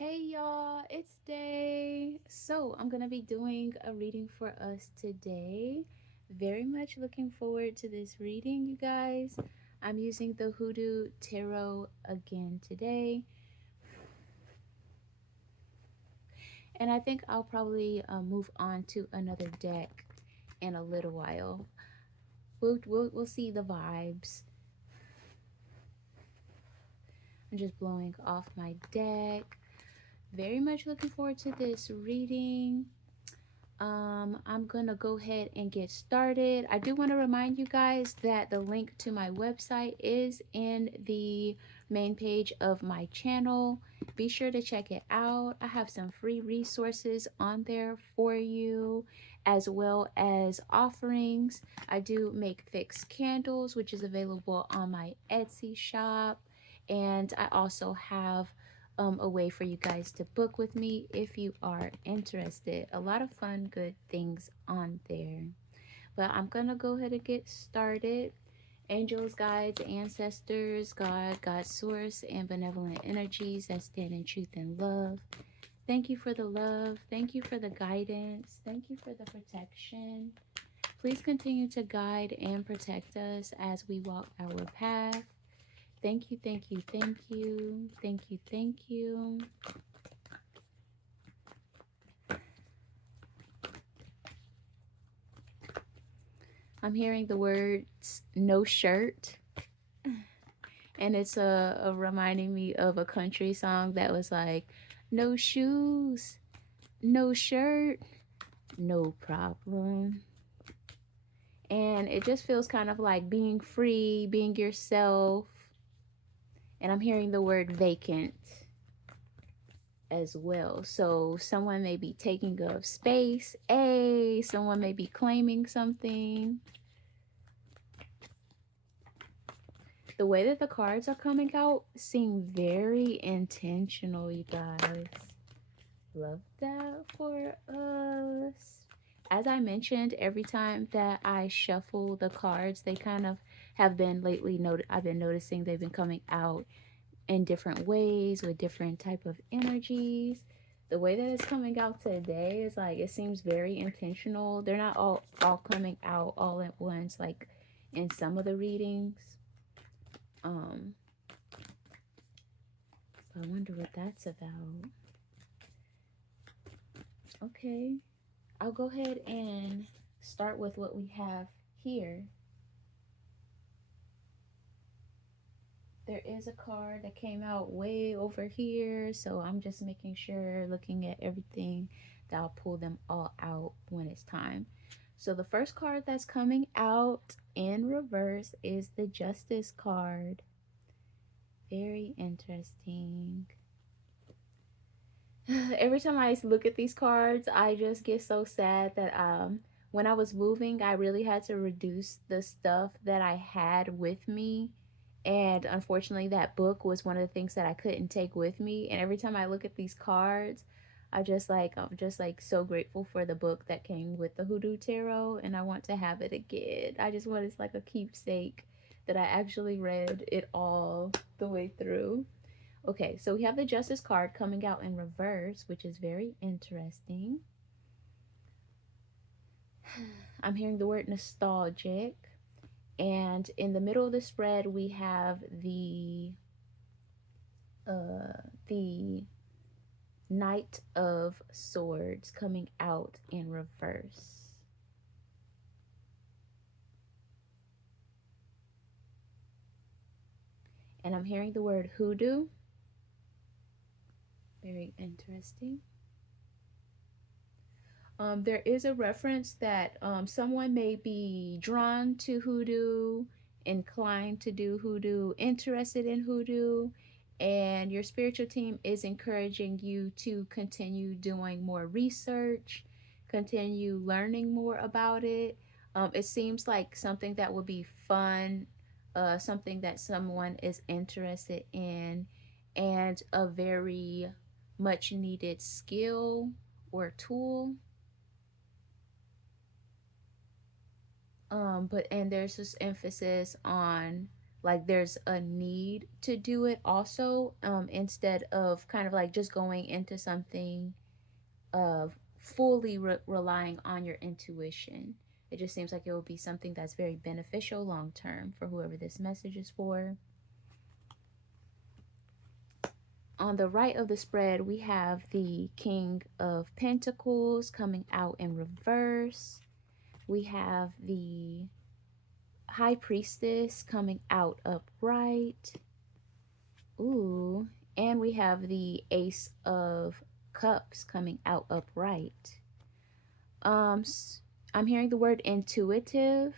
Hey y'all, it's Day. So, I'm going to be doing a reading for us today. Very much looking forward to this reading, you guys. I'm using the Hoodoo Tarot again today, and I think I'll probably move on to another deck in a little while. We'll see the vibes. I'm just blowing off my deck. Very much looking forward to this reading. I'm gonna go ahead and get started. I do want to remind you guys that the link to my website is in the main page of my channel. Be sure to check it out. I have some free resources on there for you, as well as offerings. I do make fixed candles, which is available on my Etsy shop, and I also have a way for you guys to book with me if you are interested. A lot of fun, good things on there. But I'm gonna go ahead and get started. Angels, guides, ancestors, God, God's source, and benevolent energies that stand in truth and love. Thank you for the love. Thank you for the guidance. Thank you for the protection. Please continue to guide and protect us as we walk our path. Thank you, thank you, thank you, thank you, thank you. I'm hearing the words no shirt, and it's reminding me of a country song that was like, no shoes, no shirt, no problem. And it just feels kind of like being free, being yourself. And I'm hearing the word vacant as well. So someone may be taking up space. Someone may be claiming something. The way that the cards are coming out seem very intentional, you guys. Love that for us. As I mentioned, every time that I shuffle the cards, they kind of have been lately I've been noticing they've been coming out in different ways with different type of energies. The way that it's coming out today is like it seems very intentional. They're not all coming out all at once like in some of the readings. Um I wonder what that's about. Okay, I'll go ahead and start with what we have here. There is a card that came out way over here, so I'm just making sure, looking at everything, that I'll pull them all out when it's time. So the first card that's coming out in reverse is the Justice card. Very interesting. Every time I look at these cards, I just get so sad that when I was moving, I really had to reduce the stuff that I had with me. And unfortunately, that book was one of the things that I couldn't take with me. And every time I look at these cards, I'm just like so grateful for the book that came with the Hoodoo Tarot, and I want to have it again. I just want it's like a keepsake that I actually read it all the way through. Okay, so we have the Justice card coming out in reverse, which is very interesting. I'm hearing the word nostalgic. And in the middle of the spread, we have the Knight of Swords coming out in reverse. And I'm hearing the word hoodoo. Very interesting. There is a reference that someone may be drawn to hoodoo, inclined to do hoodoo, interested in hoodoo, and your spiritual team is encouraging you to continue doing more research, continue learning more about it. It seems like something that would be fun, something that someone is interested in, and a very much needed skill or tool. But and there's this emphasis on like there's a need to do it also, instead of kind of like just going into something of fully relying on your intuition. It just seems like it will be something that's very beneficial long term for whoever this message is for. On the right of the spread, we have the King of Pentacles coming out in reverse. We have the High Priestess coming out upright. Ooh. And we have the Ace of Cups coming out upright. Um, I'm hearing the word intuitive.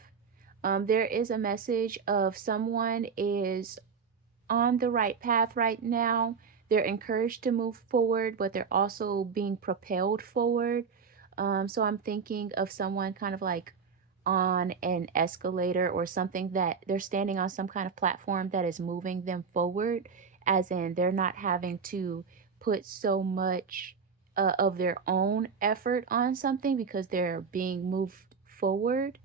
There is a message of someone is on the right path right now. They're encouraged to move forward, but they're also being propelled forward. So I'm thinking of someone kind of like on an escalator or something, that they're standing on some kind of platform that is moving them forward, as in they're not having to put so much of their own effort on something because they're being moved forward.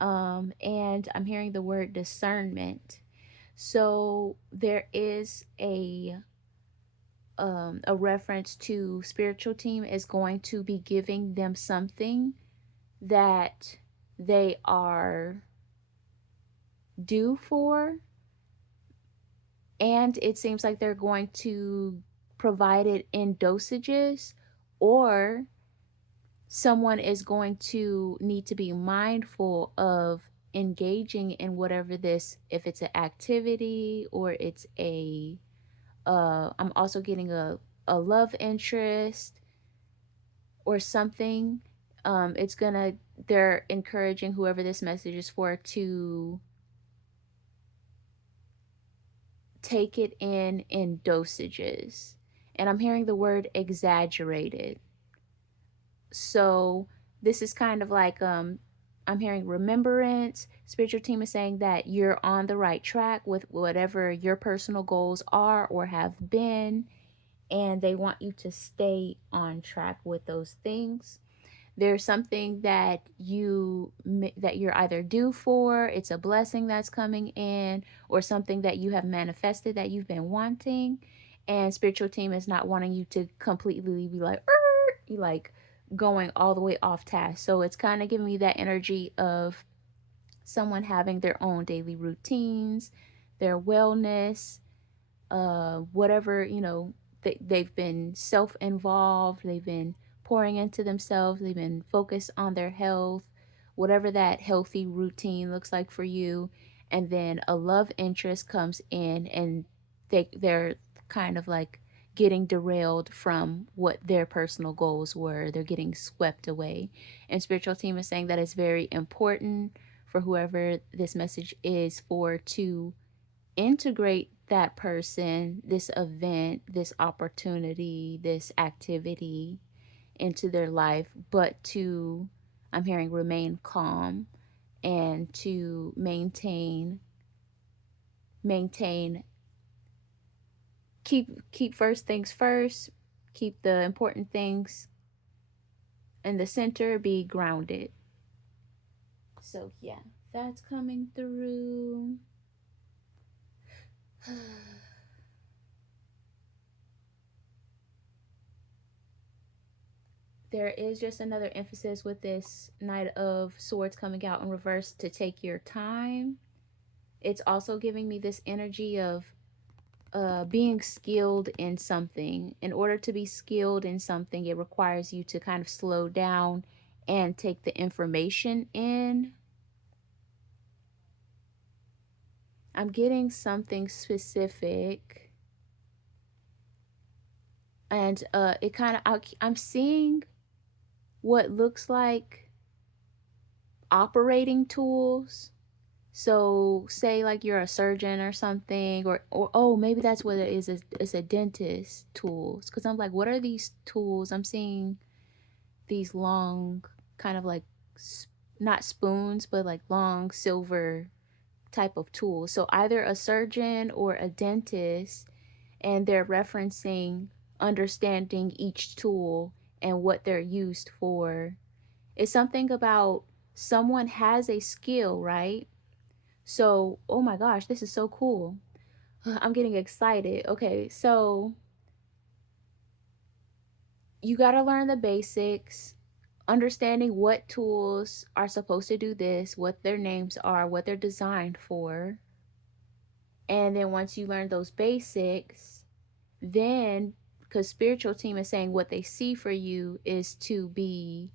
And I'm hearing the word discernment. So there is a reference to spiritual team is going to be giving them something that they are due for, and it seems like they're going to provide it in dosages, or someone is going to need to be mindful of engaging in whatever this, if it's an activity or it's a I'm also getting a love interest or something. It's gonna, they're encouraging whoever this message is for to take it in dosages. And I'm hearing the word exaggerated. So this is kind of like, I'm hearing remembrance. Spiritual team is saying that you're on the right track with whatever your personal goals are or have been, and they want you to stay on track with those things. There's something that you're either due for, it's a blessing that's coming in, or something that you have manifested that you've been wanting, and spiritual team is not wanting you to completely be like, you like going all the way off task. So it's kind of giving me that energy of someone having their own daily routines, their wellness, whatever, they've been self-involved, they've been pouring into themselves, they've been focused on their health, whatever that healthy routine looks like for you. And then a love interest comes in, and they're kind of like getting derailed from what their personal goals were. They're getting swept away. And spiritual team is saying that it's very important for whoever this message is for to integrate that person, this event, this opportunity, this activity into their life, but to, I'm hearing, remain calm and to maintain keep first things first, keep the important things in the center, be grounded. So yeah, that's coming through. There is just another emphasis with this Knight of Swords coming out in reverse to take your time. It's also giving me this energy of being skilled in something. In order to be skilled in something, it requires you to kind of slow down and take the information in. I'm getting something specific, and it kind of, I'm seeing what looks like operating tools. So say like you're a surgeon or something, or oh, maybe that's what it is. It's a dentist tools. Because I'm like, what are these tools? I'm seeing these long, kind of like not spoons, but like long silver type of tools. So either a surgeon or a dentist, and they're referencing understanding each tool and what they're used for. It's something about someone has a skill, right? So, oh my gosh, this is so cool. I'm getting excited. Okay, so you got to learn the basics, understanding what tools are supposed to do this, what their names are, what they're designed for. And then once you learn those basics, then because spiritual team is saying what they see for you is to be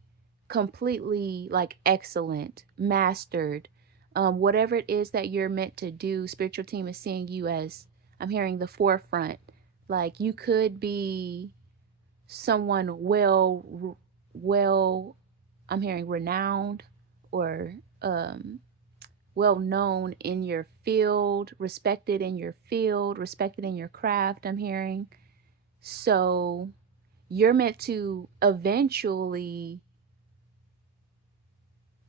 completely like excellent, mastered. Whatever it is that you're meant to do, spiritual team is seeing you as, I'm hearing the forefront. Like you could be someone well, I'm hearing renowned or well known in your field, respected in your field, respected in your craft, I'm hearing. So you're meant to eventually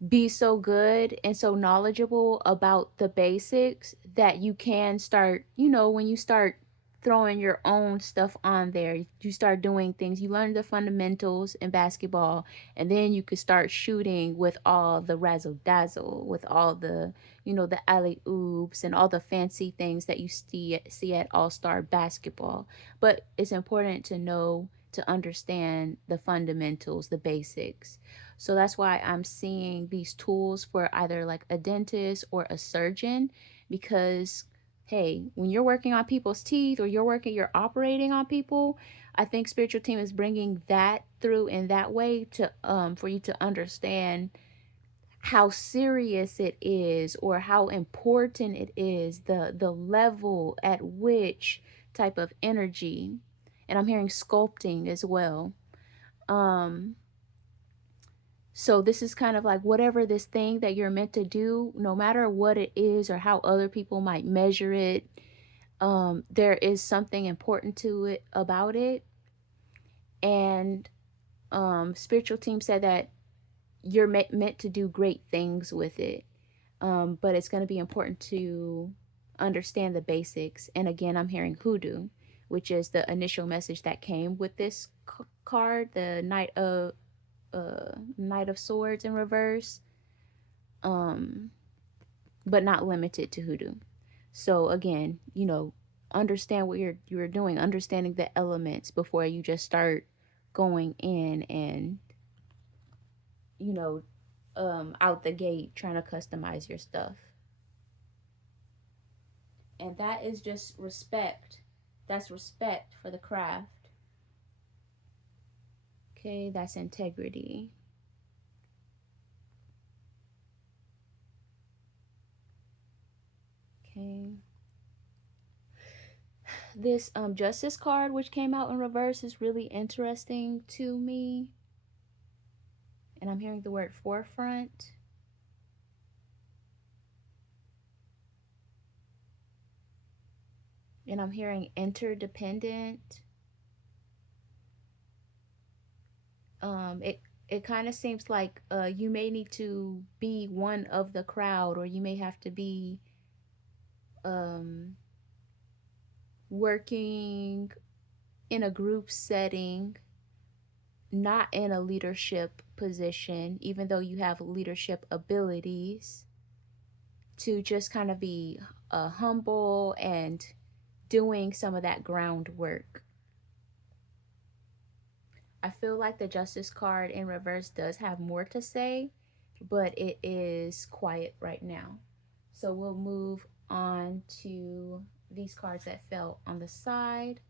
be so good and so knowledgeable about the basics that you can start, when you start throwing your own stuff on there, you start doing things, you learn the fundamentals in basketball, and then you could start shooting with all the razzle dazzle, with all the, the alley oops and all the fancy things that you see at all-star basketball. But it's important to know, to understand the fundamentals, the basics. So that's why I'm seeing these tools for either like a dentist or a surgeon, because hey, when you're working on people's teeth or you're operating on people, I think spiritual team is bringing that through in that way to for you to understand how serious it is or how important it is, the level at which type of energy. And I'm hearing sculpting as well. um so this is kind of like whatever this thing that you're meant to do, no matter what it is or how other people might measure it, there is something important to it about it. And spiritual team said that you're meant to do great things with it. But it's going to be important to understand the basics. And again, I'm hearing hoodoo, which is the initial message that came with this card, the Knight of Swords in reverse, um, but not limited to hoodoo. So again, understand what you're doing, understanding the elements before you just start going in and you know out the gate trying to customize your stuff. And that is just respect. That's respect for the craft. Okay, that's integrity. Okay. This justice card which came out in reverse is really interesting to me. And I'm hearing the word forefront. And I'm hearing interdependent. It kind of seems like you may need to be one of the crowd, or you may have to be um, working in a group setting, not in a leadership position, even though you have leadership abilities, to just kind of be humble and doing some of that groundwork. I feel like the Justice card in reverse does have more to say, but it is quiet right now. So we'll move on to these cards that fell on the side.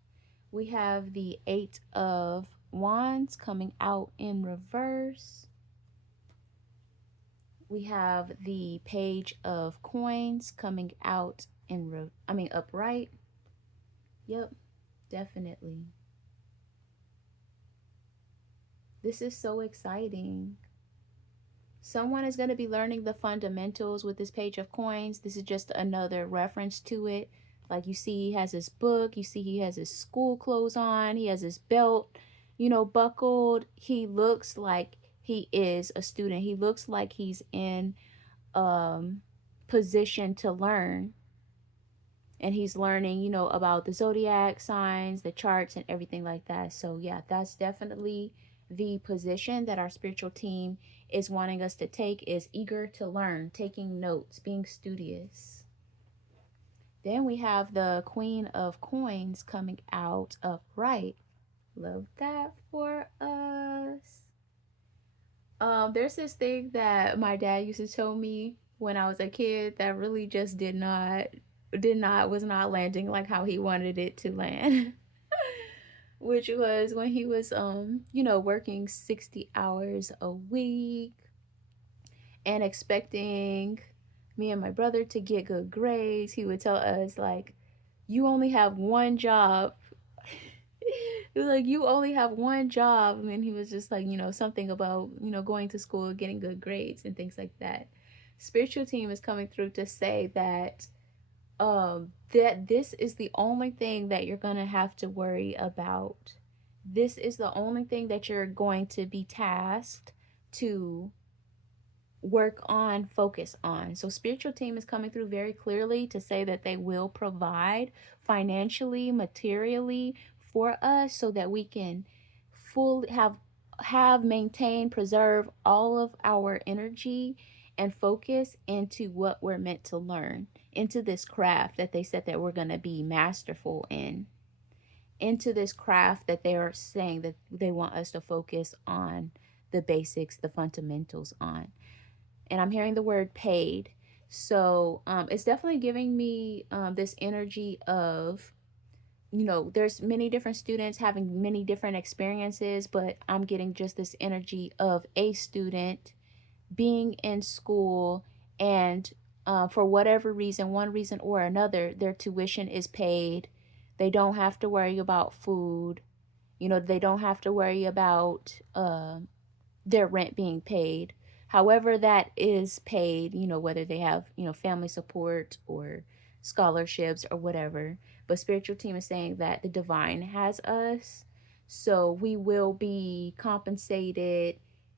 We have the Eight of Wands coming out in reverse. We have the Page of Coins coming out in upright. Yep, definitely. This is so exciting. Someone is going to be learning the fundamentals with this Page of Coins. This is just another reference to it. Like you see, he has his book. You see, he has his school clothes on. He has his belt, buckled. He looks like he is a student. He looks like he's in position to learn. And he's learning, about the zodiac signs, the charts, and everything like that. So, yeah, that's definitely the position that our spiritual team is wanting us to take is eager to learn, taking notes, being studious. Then we have the Queen of Coins coming out upright. Love that for us. There's this thing that my dad used to tell me when I was a kid that really just was not landing like how he wanted it to land. Which was when he was working 60 hours a week and expecting me and my brother to get good grades. He would tell us like, you only have one job. He was like, you only have one job. And he was just like, something about, going to school, getting good grades and things like that. Spiritual team is coming through to say that this is the only thing that you're going to have to worry about. This is the only thing that you're going to be tasked to work on, focus on. So spiritual team is coming through very clearly to say that they will provide financially, materially for us so that we can fully maintain, preserve all of our energy and focus into what we're meant to learn, into this craft that they said that we're going to be masterful in, into this craft that they are saying that they want us to focus on the basics, the fundamentals on. And I'm hearing the word paid. So it's definitely giving me this energy of, there's many different students having many different experiences, but I'm getting just this energy of a student being in school and for whatever reason, one reason or another, their tuition is paid. They don't have to worry about food. They don't have to worry about their rent being paid. However, that is paid, whether they have, family support or scholarships or whatever. But spiritual team is saying that the divine has us. So we will be compensated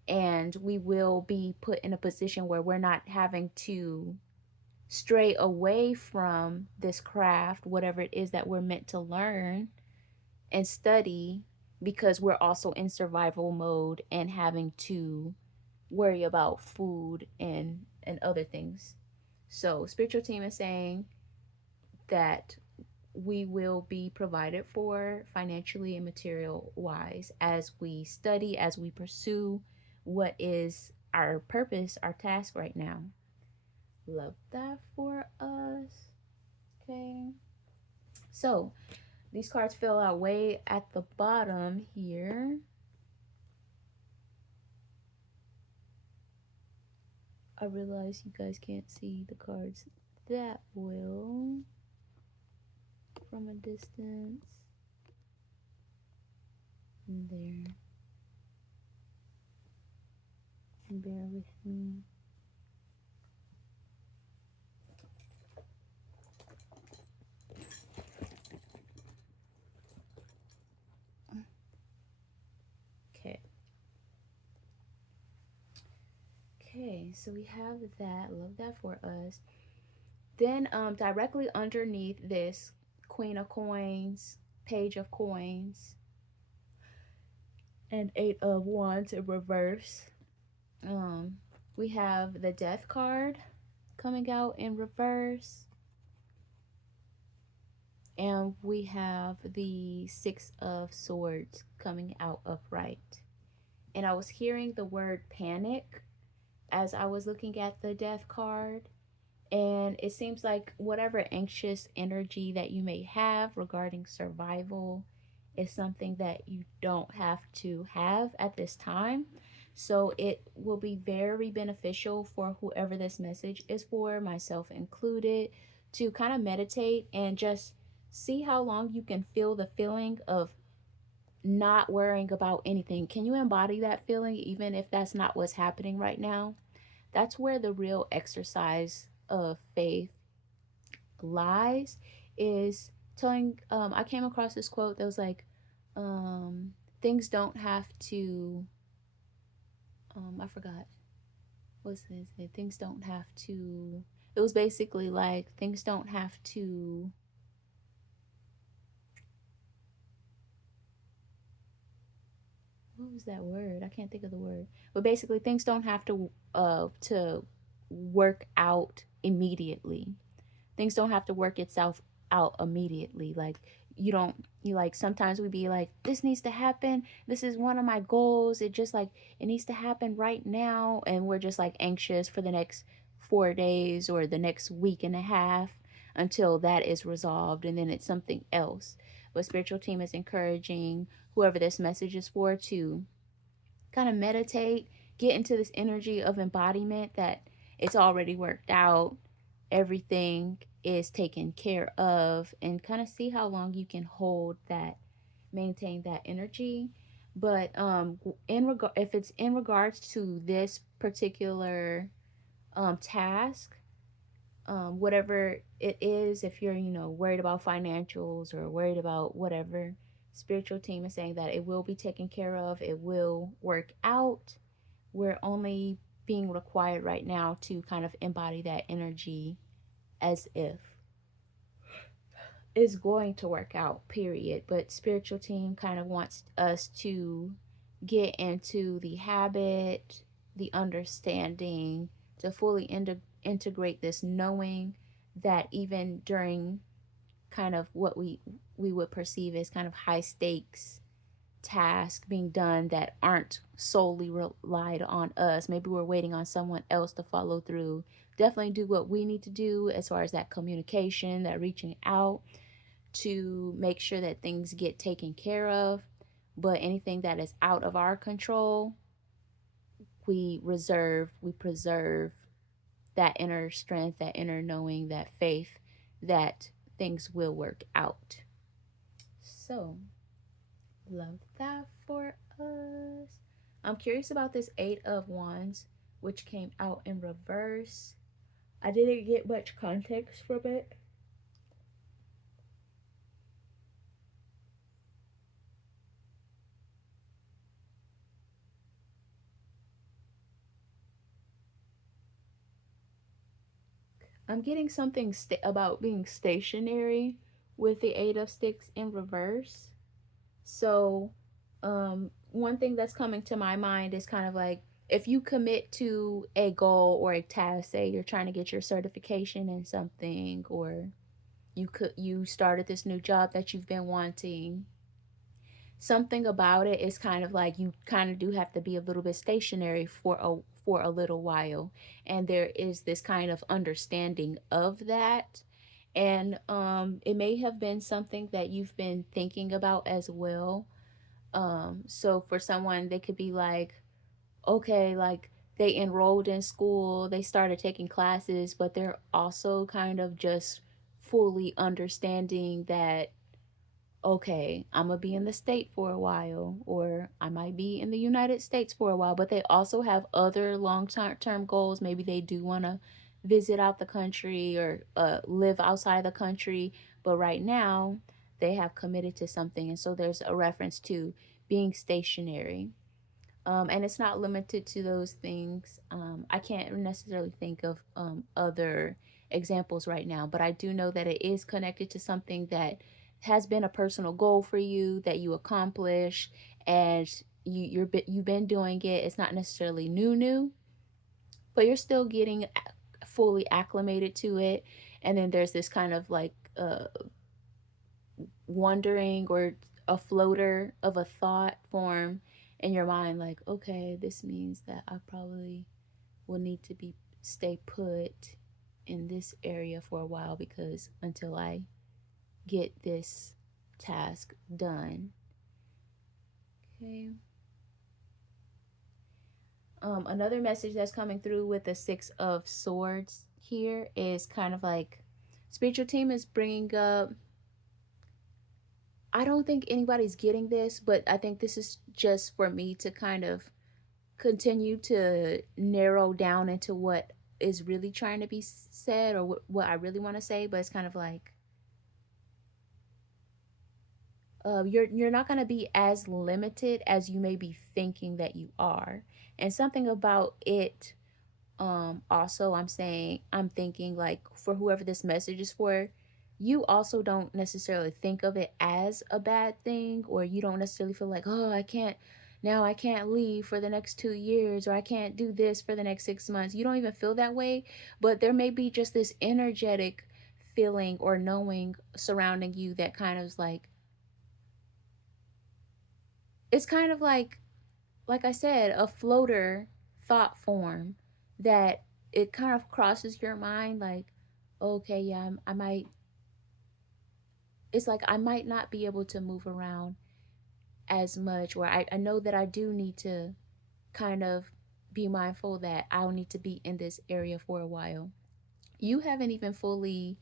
and we will be put in a position where we're not having to stray away from this craft, whatever it is that we're meant to learn and study, because we're also in survival mode and having to worry about food and other things. So spiritual team is saying that we will be provided for financially and material wise as we study, as we pursue what is our purpose, our task right now. Love that for us. Okay. So these cards fill out way at the bottom here. I realize you guys can't see the cards that well from a distance. There. Bear with me. Okay, so we have that. Love that for us. Then directly underneath this Queen of Coins, Page of Coins, and Eight of Wands in reverse, we have the Death card coming out in reverse. And we have the Six of Swords coming out upright. And I was hearing the word panic as I was looking at the Death card. And it seems like whatever anxious energy that you may have regarding survival is something that you don't have to have at this time. So it will be very beneficial for whoever this message is for, myself included, to kind of meditate and just see how long you can feel the feeling of not worrying about anything. Can you embody that feeling even if that's not what's happening right now? That's where the real exercise of faith lies, is telling I came across this quote that was like things don't have to I forgot what's it, things don't have to, it was basically like things don't have to what was that word? I can't think of the word. But basically, things don't have to work out immediately. Things don't have to work itself out immediately. Like you don't you like sometimes we be like, this needs to happen. This is one of my goals. It just like it needs to happen right now, and we're just like anxious for the next 4 days or the next week and a half until that is resolved, and then it's something else. But spiritual team is encouraging whoever this message is for to kind of meditate, get into this energy of embodiment that it's already worked out, everything is taken care of, and kind of see how long you can hold that, maintain that energy. But if it's in regards to this particular task, whatever it is, if you're, worried about financials or worried about whatever, spiritual team is saying that it will be taken care of, it will work out. We're only being required right now to kind of embody that energy as if it's going to work out, period. But spiritual team kind of wants us to get into the habit, the understanding, to fully integrate this knowing that even during kind of what we would perceive as kind of high stakes tasks being done that aren't solely relied on us, maybe we're waiting on someone else to follow through, definitely do what we need to do as far as that communication, that reaching out to make sure that things get taken care of. But anything that is out of our control, we preserve that inner strength, that inner knowing, that faith that things will work out. So, love that for us. I'm curious about this Eight of Wands, which came out in reverse. I didn't get much context from it. I'm getting something about being stationary with the Eight of Sticks in reverse. So, one thing that's coming to my mind is kind of like if you commit to a goal or a task, say you're trying to get your certification in something, or you started this new job that you've been wanting. Something about it is kind of like you kind of do have to be a little bit stationary for a little while, and there is this kind of understanding of that. And it may have been something that you've been thinking about as well. So for someone, they could be like, okay, like they enrolled in school, they started taking classes, but they're also kind of just fully understanding that, okay, I'm gonna be in the state for a while, or I might be in the United States for a while, but they also have other long term goals. Maybe they do want to visit out the country or live outside the country, but right now they have committed to something. And so there's a reference to being stationary. And it's not limited to those things. I can't necessarily think of other examples right now, but I do know that it is connected to something that has been a personal goal for you that you accomplish, and you've been doing it. It's not necessarily new, but you're still getting fully acclimated to it. And then there's this kind of like wondering or a floater of a thought form in your mind, like, okay, this means that I probably will need to be stay put in this area for a while, because until I get this task done. Okay. Another message that's coming through with the Six of Swords here is kind of like spiritual team is bringing up, I don't think anybody's getting this, but I think this is just for me to kind of continue to narrow down into what is really trying to be said, or what I really want to say. But it's kind of like you're not going to be as limited as you may be thinking that you are. And something about it, also I'm thinking like for whoever this message is for, you also don't necessarily think of it as a bad thing, or you don't necessarily feel like, oh, I can't now I can't leave for the next 2 years, or I can't do this for the next 6 months. You don't even feel that way, but there may be just this energetic feeling or knowing surrounding you that kind of is like, it's kind of like I said, a floater thought form that it kind of crosses your mind like, okay, yeah, I might, it's like I might not be able to move around as much, or I know that I do need to kind of be mindful that I'll need to be in this area for a while. You haven't even fully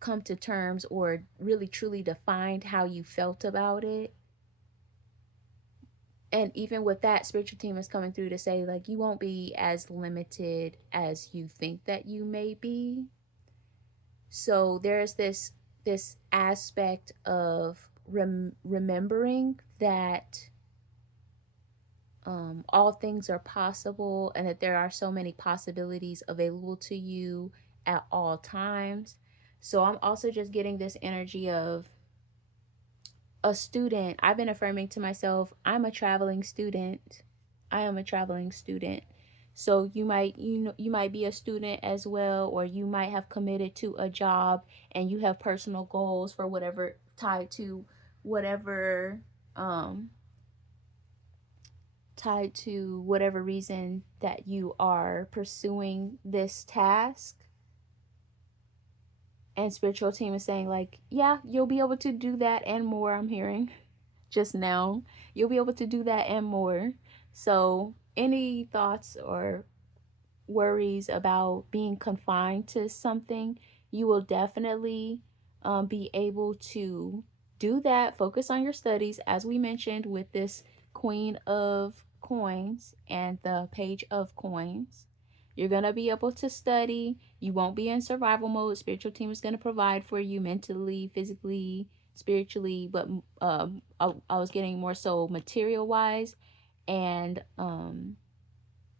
come to terms or really truly defined how you felt about it. And even with that, spiritual team is coming through to say, like, you won't be as limited as you think that you may be. So there's this aspect of remembering that all things are possible, and that there are so many possibilities available to you at all times. So I'm also just getting this energy of a student. I've been affirming to myself, I'm a traveling student. I am a traveling student. So you might be a student as well, or you might have committed to a job and you have personal goals for whatever, tied to whatever um reason that you are pursuing this task. And spiritual team is saying, like, yeah, you'll be able to do that and more. I'm hearing just now, you'll be able to do that and more. So any thoughts or worries about being confined to something, you will definitely be able to do that. Focus on your studies, as we mentioned with this Queen of Coins and the Page of Coins. You're going to be able to study. You won't be in survival mode. Spiritual team is going to provide for you mentally, physically, spiritually, but I was getting more so material wise and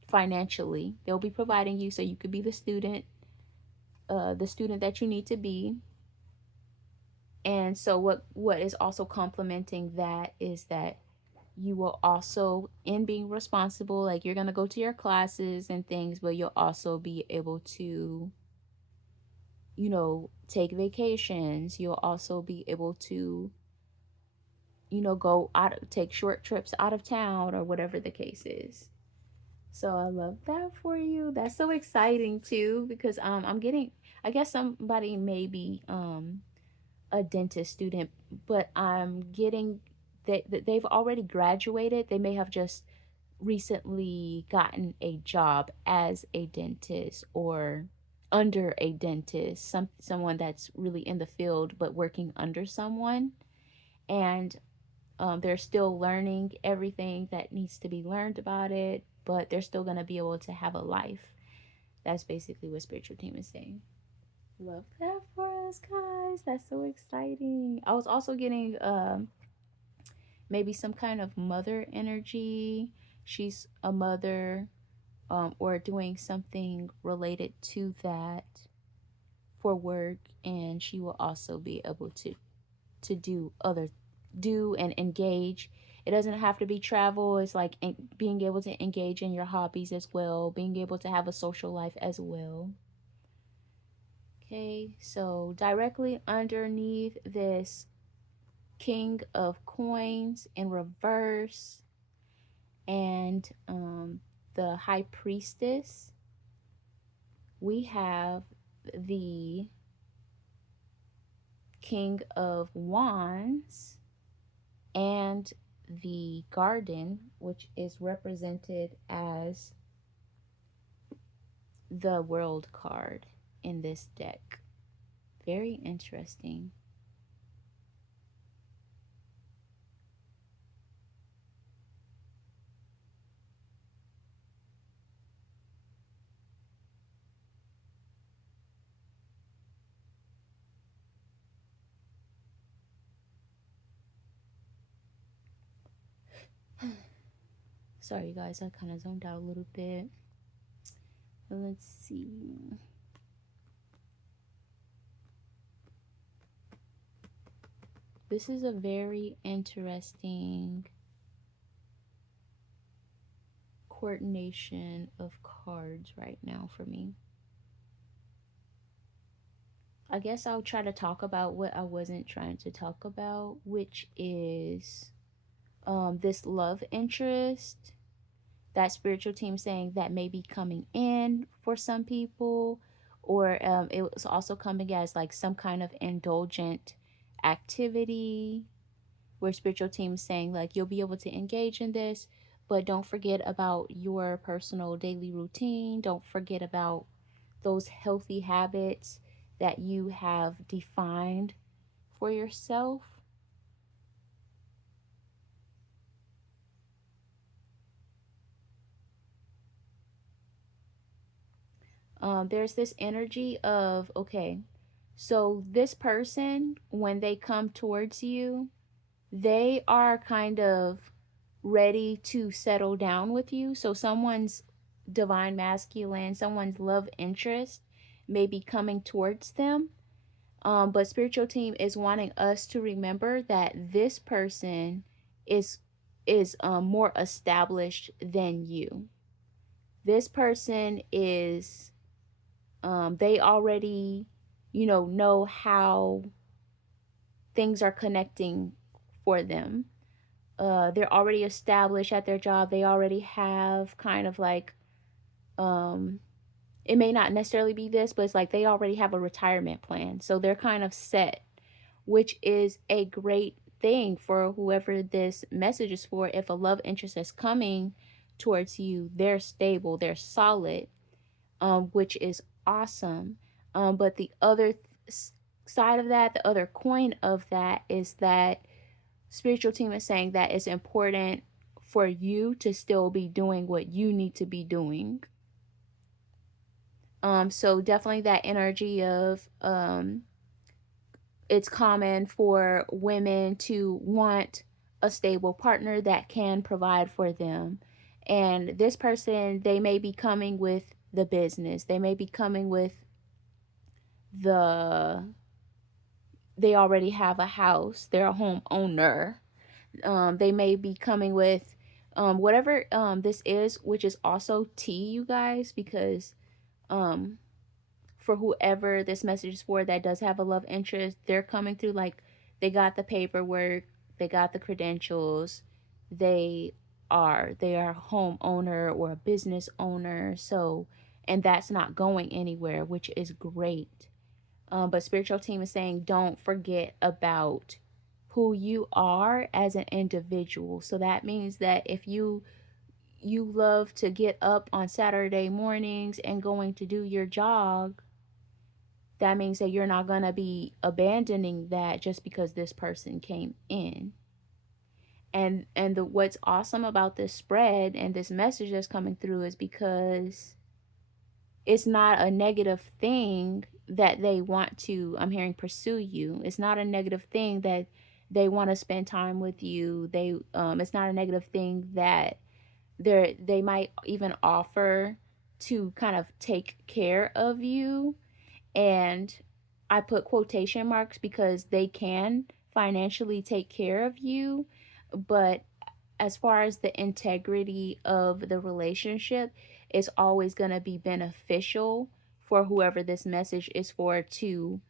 financially. They'll be providing you so you could be the student that you need to be. And so what is also complementing that is that you will also, in being responsible, like, you're going to go to your classes and things, but you'll also be able to, take vacations. You'll also be able to, go out, take short trips out of town, or whatever the case is. So I love that for you. That's so exciting too, because I'm getting, I guess somebody may be a dentist student, but I'm getting that they've already graduated. They may have just recently gotten a job as a dentist or under a dentist, someone that's really in the field but working under someone. And they're still learning everything that needs to be learned about it, but they're still going to be able to have a life. That's basically what spiritual team is saying. Love that for us, guys. That's so exciting. I was also getting maybe some kind of mother energy. She's a mother, or doing something related to that for work, and she will also be able to do and engage. It doesn't have to be travel. It's like being able to engage in your hobbies as well, being able to have a social life as well. Okay, so directly underneath this King of Coins in reverse, and the High Priestess, we have the King of Wands and the Garden, which is represented as the World card in this deck. Very interesting. Sorry, guys, I kind of zoned out a little bit. Let's see. This is a very interesting coordination of cards right now for me. I guess I'll try to talk about what I wasn't trying to talk about, which is this love interest that spiritual team saying that may be coming in for some people, or it was also coming as like some kind of indulgent activity where spiritual team is saying like you'll be able to engage in this, but don't forget about your personal daily routine. Don't forget about those healthy habits that you have defined for yourself. There's this energy of, okay, so this person, when they come towards you, they are kind of ready to settle down with you. So someone's divine masculine, someone's love interest may be coming towards them. But spiritual team is wanting us to remember that this person is more established than you. This person is they already know how things are connecting for them. They're already established at their job. They already have kind of like um it may not necessarily be this, but it's like they already have a retirement plan. So they're kind of set, which is a great thing for whoever this message is for. If a love interest is coming towards you, they're stable, they're solid, which is awesome. But the other side of that, the other coin of that is that spiritual team is saying that it's important for you to still be doing what you need to be doing. So definitely that energy of it's common for women to want a stable partner that can provide for them. And this person, they may be coming with the business. They may be coming with the they already have a house. They're a homeowner. They may be coming with whatever this is, which is also tea, you guys, because um, for whoever this message is for that does have a love interest, they're coming through like they got the paperwork, they got the credentials, they are a homeowner or a business owner. So, and that's not going anywhere, which is great. But spiritual team is saying don't forget about who you are as an individual. So that means that if you love to get up on Saturday mornings and going to do your jog, that means that you're not going to be abandoning that just because this person came in. And what's awesome about this spread and this message that's coming through is because it's not a negative thing that they want to, I'm hearing, pursue you. It's not a negative thing that they want to spend time with you. It's not a negative thing that they might even offer to kind of take care of you. And I put quotation marks because they can financially take care of you, but as far as the integrity of the relationship, it's always going to be beneficial for whoever this message is for to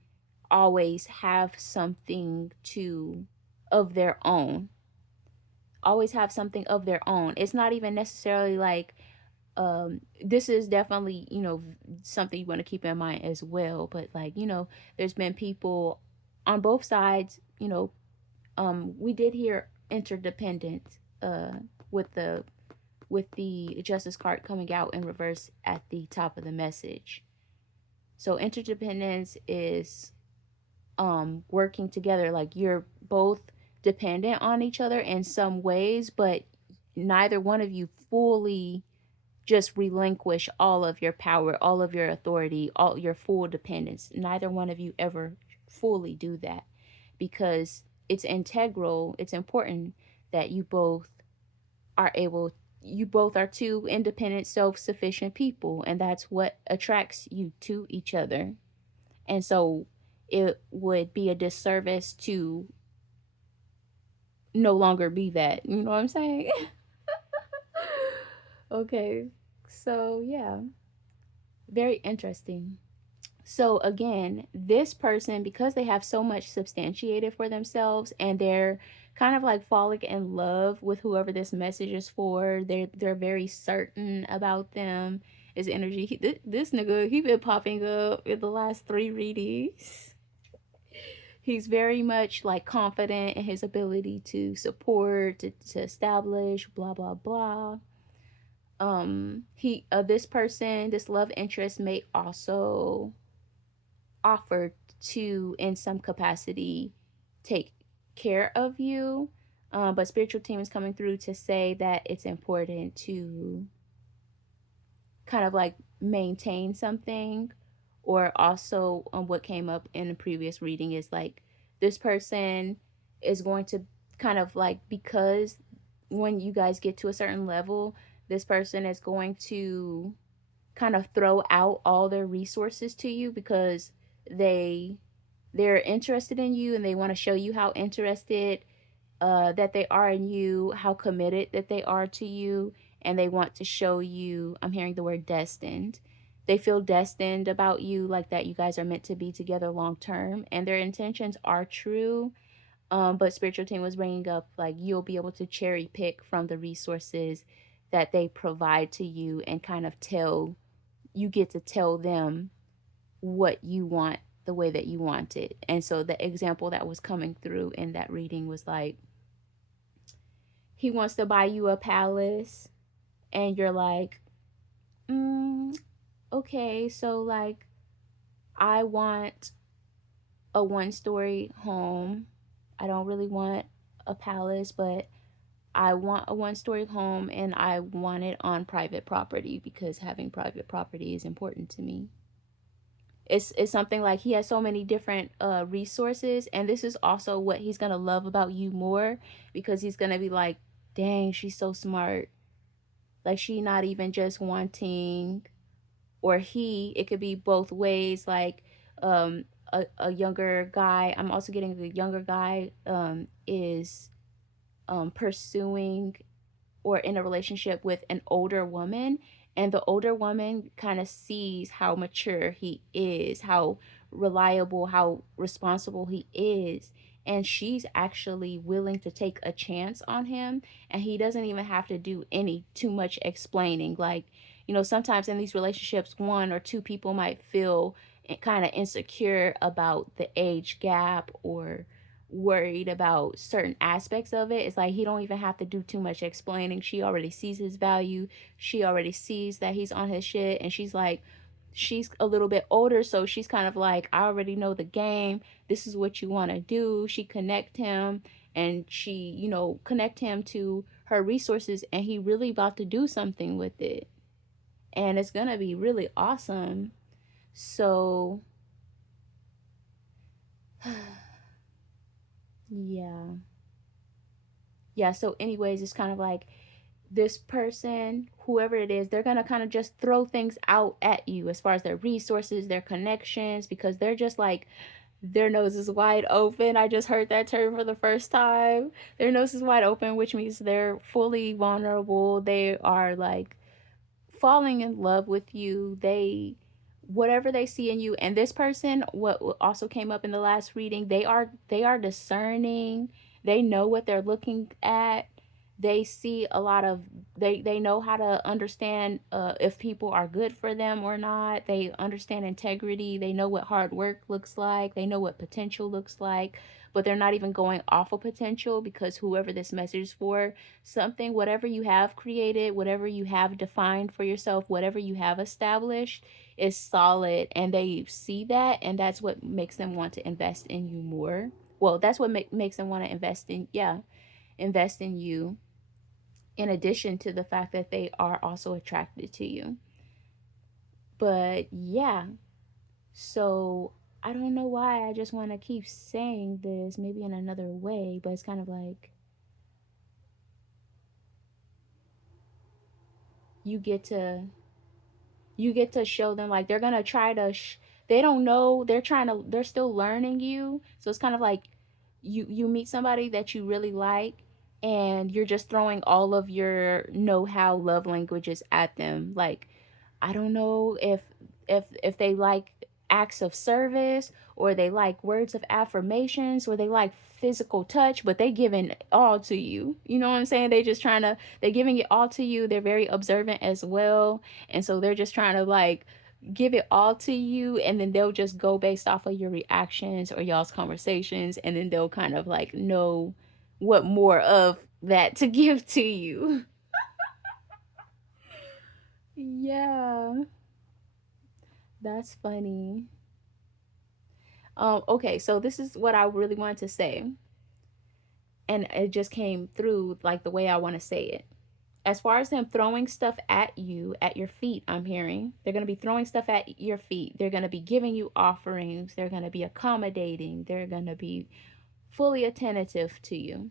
always have something to of their own. Always have something of their own. It's not even necessarily like this is definitely something you want to keep in mind as well, but like there's been people on both sides. We did hear interdependent with the justice card coming out in reverse at the top of the message. So interdependence is working together, like you're both dependent on each other in some ways, but neither one of you fully just relinquish all of your power, all of your authority, all your full dependence. Neither one of you ever fully do that, because it's integral. It's important that you both are two independent, self-sufficient people, and that's what attracts you to each other. And so it would be a disservice to no longer be that. You know what I'm saying? Okay. So, yeah, very interesting. So again, this person, because they have so much substantiated for themselves and they're kind of like falling in love with whoever this message is for, they're very certain about them. His energy, this nigga, he been popping up in the last three readings. He's very much like confident in his ability to support, to establish, blah blah blah. He this person, this love interest may also offer to, in some capacity, take care of you. But spiritual team is coming through to say that it's important to kind of like maintain something. Or also, what came up in the previous reading is like this person is going to kind of like, because when you guys get to a certain level, this person is going to kind of throw out all their resources to you because they they're interested in you and they want to show you how interested that they are in you, how committed that they are to you, and they want to show you. I'm hearing the word destined. They feel destined about you, like that you guys are meant to be together long term, and their intentions are true. But spiritual team was bringing up like you'll be able to cherry pick from the resources that they provide to you and kind of tell you get to tell them what you want the way that you want it. And so the example that was coming through in that reading was like he wants to buy you a palace and you're like, okay, so like I want a one-story home. I don't really want a palace, but I want a one-story home and I want it on private property because having private property is important to me. It's something like he has so many different resources, and this is also what he's gonna love about you more, because he's gonna be like, dang, she's so smart. Like, she not even just wanting, or he, it could be both ways, like um a younger guy, I'm also getting the younger guy is pursuing or in a relationship with an older woman, and the older woman kind of sees how mature he is, how reliable, how responsible he is, and she's actually willing to take a chance on him, and he doesn't even have to do any too much explaining. Like, sometimes in these relationships one or two people might feel kind of insecure about the age gap or worried about certain aspects of it. It's like he don't even have to do too much explaining. She already sees his value. She already sees that he's on his shit, and she's a little bit older, so she's kind of like, I already know the game. This is what you want to do. She connect him, and she, connect him to her resources, and he really about to do something with it. And it's going to be really awesome. So yeah. Yeah, so anyways, it's kind of like this person, whoever it is, they're going to kind of just throw things out at you as far as their resources, their connections, because they're just like, their nose is wide open. I just heard that term for the first time. Their nose is wide open, which means they're fully vulnerable. They are like falling in love with you. Whatever they see in you, and this person, what also came up in the last reading, they are discerning. They know what they're looking at. They see a lot of, they know how to understand if people are good for them or not. They understand integrity. They know what hard work looks like. They know what potential looks like, but they're not even going off of potential, because whoever this message is for, something, whatever you have created, whatever you have defined for yourself, whatever you have established is solid, and they see that, and that's what makes them want to invest in you more. Well, that's what makes them want to invest in you, in addition to the fact that they are also attracted to you. But yeah, so I don't know why I just want to keep saying this, maybe in another way, but it's kind of like you get to show them, like they're gonna try to they don't know, they're still learning you, so it's kind of like you meet somebody that you really like, and you're just throwing all of your know-how love languages at them. Like, I don't know if they like acts of service, or they like words of affirmations, or they like physical touch, but they giving all to you. You know what I'm saying? They're giving it all to you. They're very observant as well. And so they're just trying to like give it all to you, and then they'll just go based off of your reactions or y'all's conversations, and then they'll kind of like know what more of that to give to you. Yeah, that's funny. Okay, so this is what I really wanted to say, and it just came through like the way I want to say it. As far as them throwing stuff at you, at your feet, I'm hearing they're going to be throwing stuff at your feet. They're going to be giving you offerings. They're going to be accommodating. They're going to be fully attentive to you.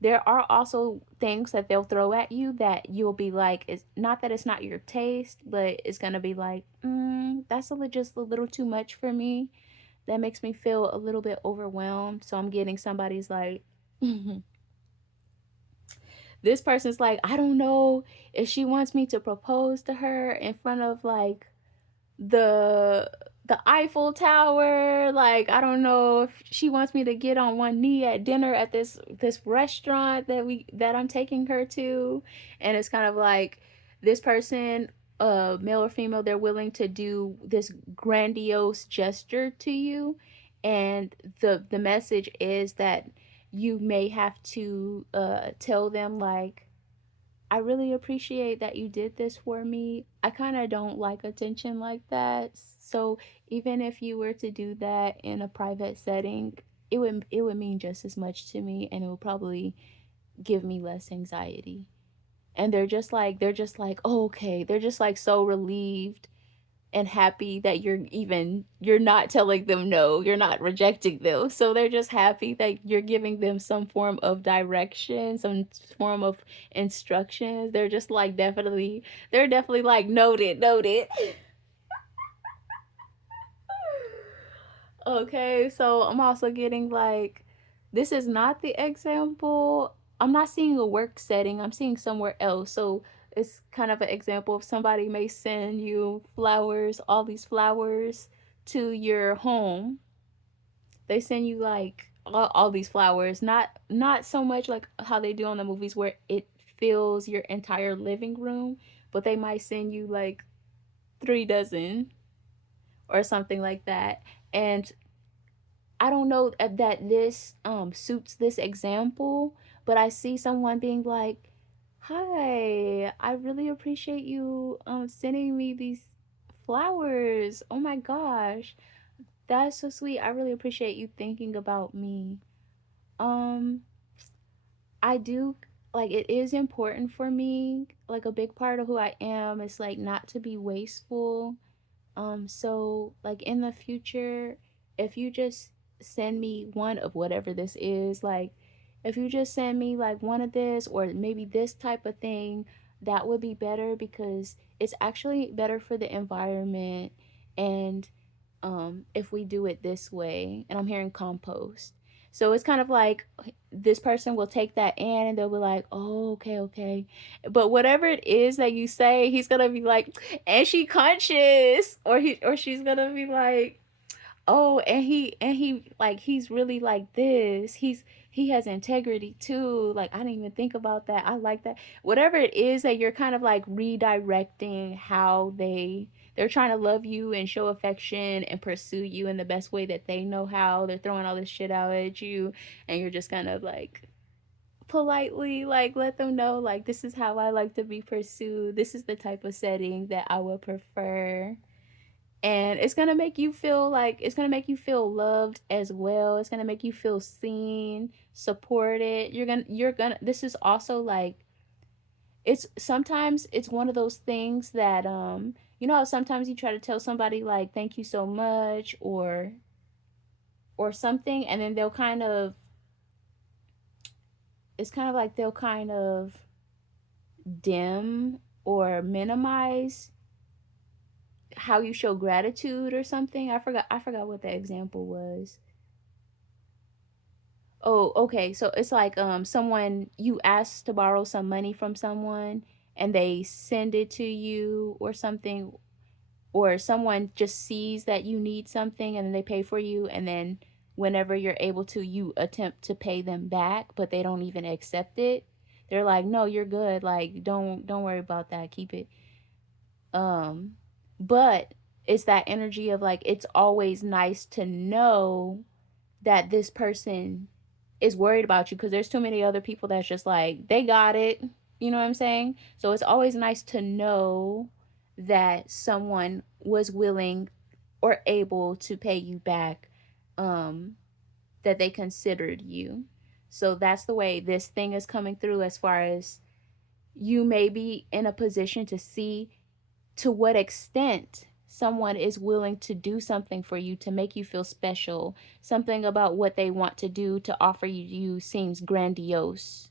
There are also things that they'll throw at you that you'll be like, it's not that it's not your taste, but it's going to be like, that's just a little too much for me. That makes me feel a little bit overwhelmed. So I'm getting somebody's like, this person's like, I don't know if she wants me to propose to her in front of like the the Eiffel Tower. Like, I don't know if she wants me to get on one knee at dinner at this restaurant that I'm taking her to. And it's kind of like this person, male or female, they're willing to do this grandiose gesture to you. And the message is that you may have to tell them like, I really appreciate that you did this for me. I kind of don't like attention like that. So even if you were to do that in a private setting, it would mean just as much to me, and it would probably give me less anxiety. And they're just like, oh, okay. They're just like so relieved and happy that you're not telling them no, you're not rejecting them. So they're just happy that you're giving them some form of direction, some form of instructions. They're definitely like, noted. Okay, so I'm also getting like, this is not the example. I'm not seeing a work setting, I'm seeing somewhere else. So it's kind of an example of somebody may send you flowers, all these flowers to your home. They send you like all these flowers, not so much like how they do on the movies where it fills your entire living room, but they might send you like 3 dozen or something like that. And I don't know if that this suits this example, but I see someone being like, "Hi, I really appreciate you sending me these flowers. Oh my gosh. That's so sweet. I really appreciate you thinking about me." Um I do, like, it is important for me. Like, a big part of who I am is like not to be wasteful. So like in the future, if you just send me one of whatever this is, like if you just send me like one of this or maybe this type of thing, that would be better because it's actually better for the environment. And if we do it this way, and I'm hearing compost. So it's kind of like this person will take that in and they'll be like, oh, okay. But whatever it is that you say, he's gonna be like, and she conscious, or she's gonna be like, oh, and he like he's really like this. He has integrity too. Like, I didn't even think about that. I like that. Whatever it is that you're kind of like redirecting how they're trying to love you and show affection and pursue you in the best way that they know how. They're throwing all this shit out at you, and you're just kind of like politely like let them know like, this is how I like to be pursued. This is the type of setting that I would prefer. And it's gonna make you feel loved as well. It's gonna make you feel seen, supported. You're gonna this is also like, it's sometimes it's one of those things that you know how sometimes you try to tell somebody like thank you so much or something, and then they'll kind of it's kind of like they'll kind of dim or minimize how you show gratitude or something. I forgot what the example was. Oh, okay. So it's like someone you ask to borrow some money from someone and they send it to you or something, or someone just sees that you need something and then they pay for you, and then whenever you're able to, you attempt to pay them back, but they don't even accept it. They're like, "No, you're good. Like don't worry about that. Keep it." Um but it's that energy of like it's always nice to know that this person is worried about you, because there's too many other people that's just like they got it. You know what I'm saying? So it's always nice to know that someone was willing or able to pay you back, um that they considered you. So that's the way this thing is coming through, as far as you may be in a position to see to what extent someone is willing to do something for you to make you feel special. Something about what they want to do to offer you seems grandiose.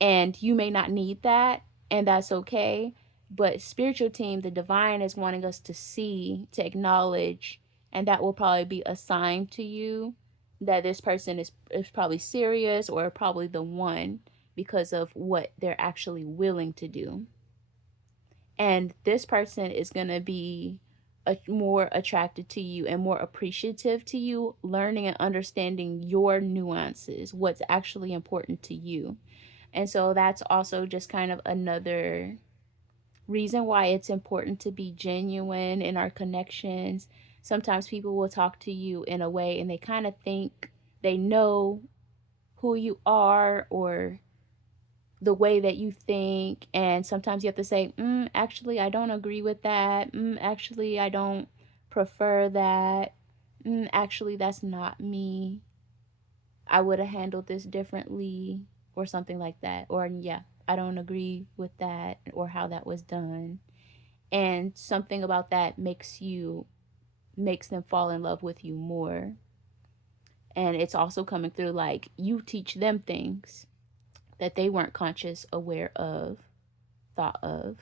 And you may not need that, and that's okay. But spiritual team, the divine is wanting us to see, to acknowledge, and that will probably be a sign to you that this person is probably serious or probably the one, because of what they're actually willing to do. And this person is going to be more attracted to you and more appreciative to you, learning and understanding your nuances, what's actually important to you. And so that's also just kind of another reason why it's important to be genuine in our connections. Sometimes people will talk to you in a way and they kind of think they know who you are or the way that you think, and sometimes you have to say, actually I don't agree with that. Actually I don't prefer that. Actually that's not me. I would have handled this differently, or something like that. Or yeah, I don't agree with that or how that was done. And something about that makes them fall in love with you more. And it's also coming through like you teach them things that they weren't conscious aware of, thought of.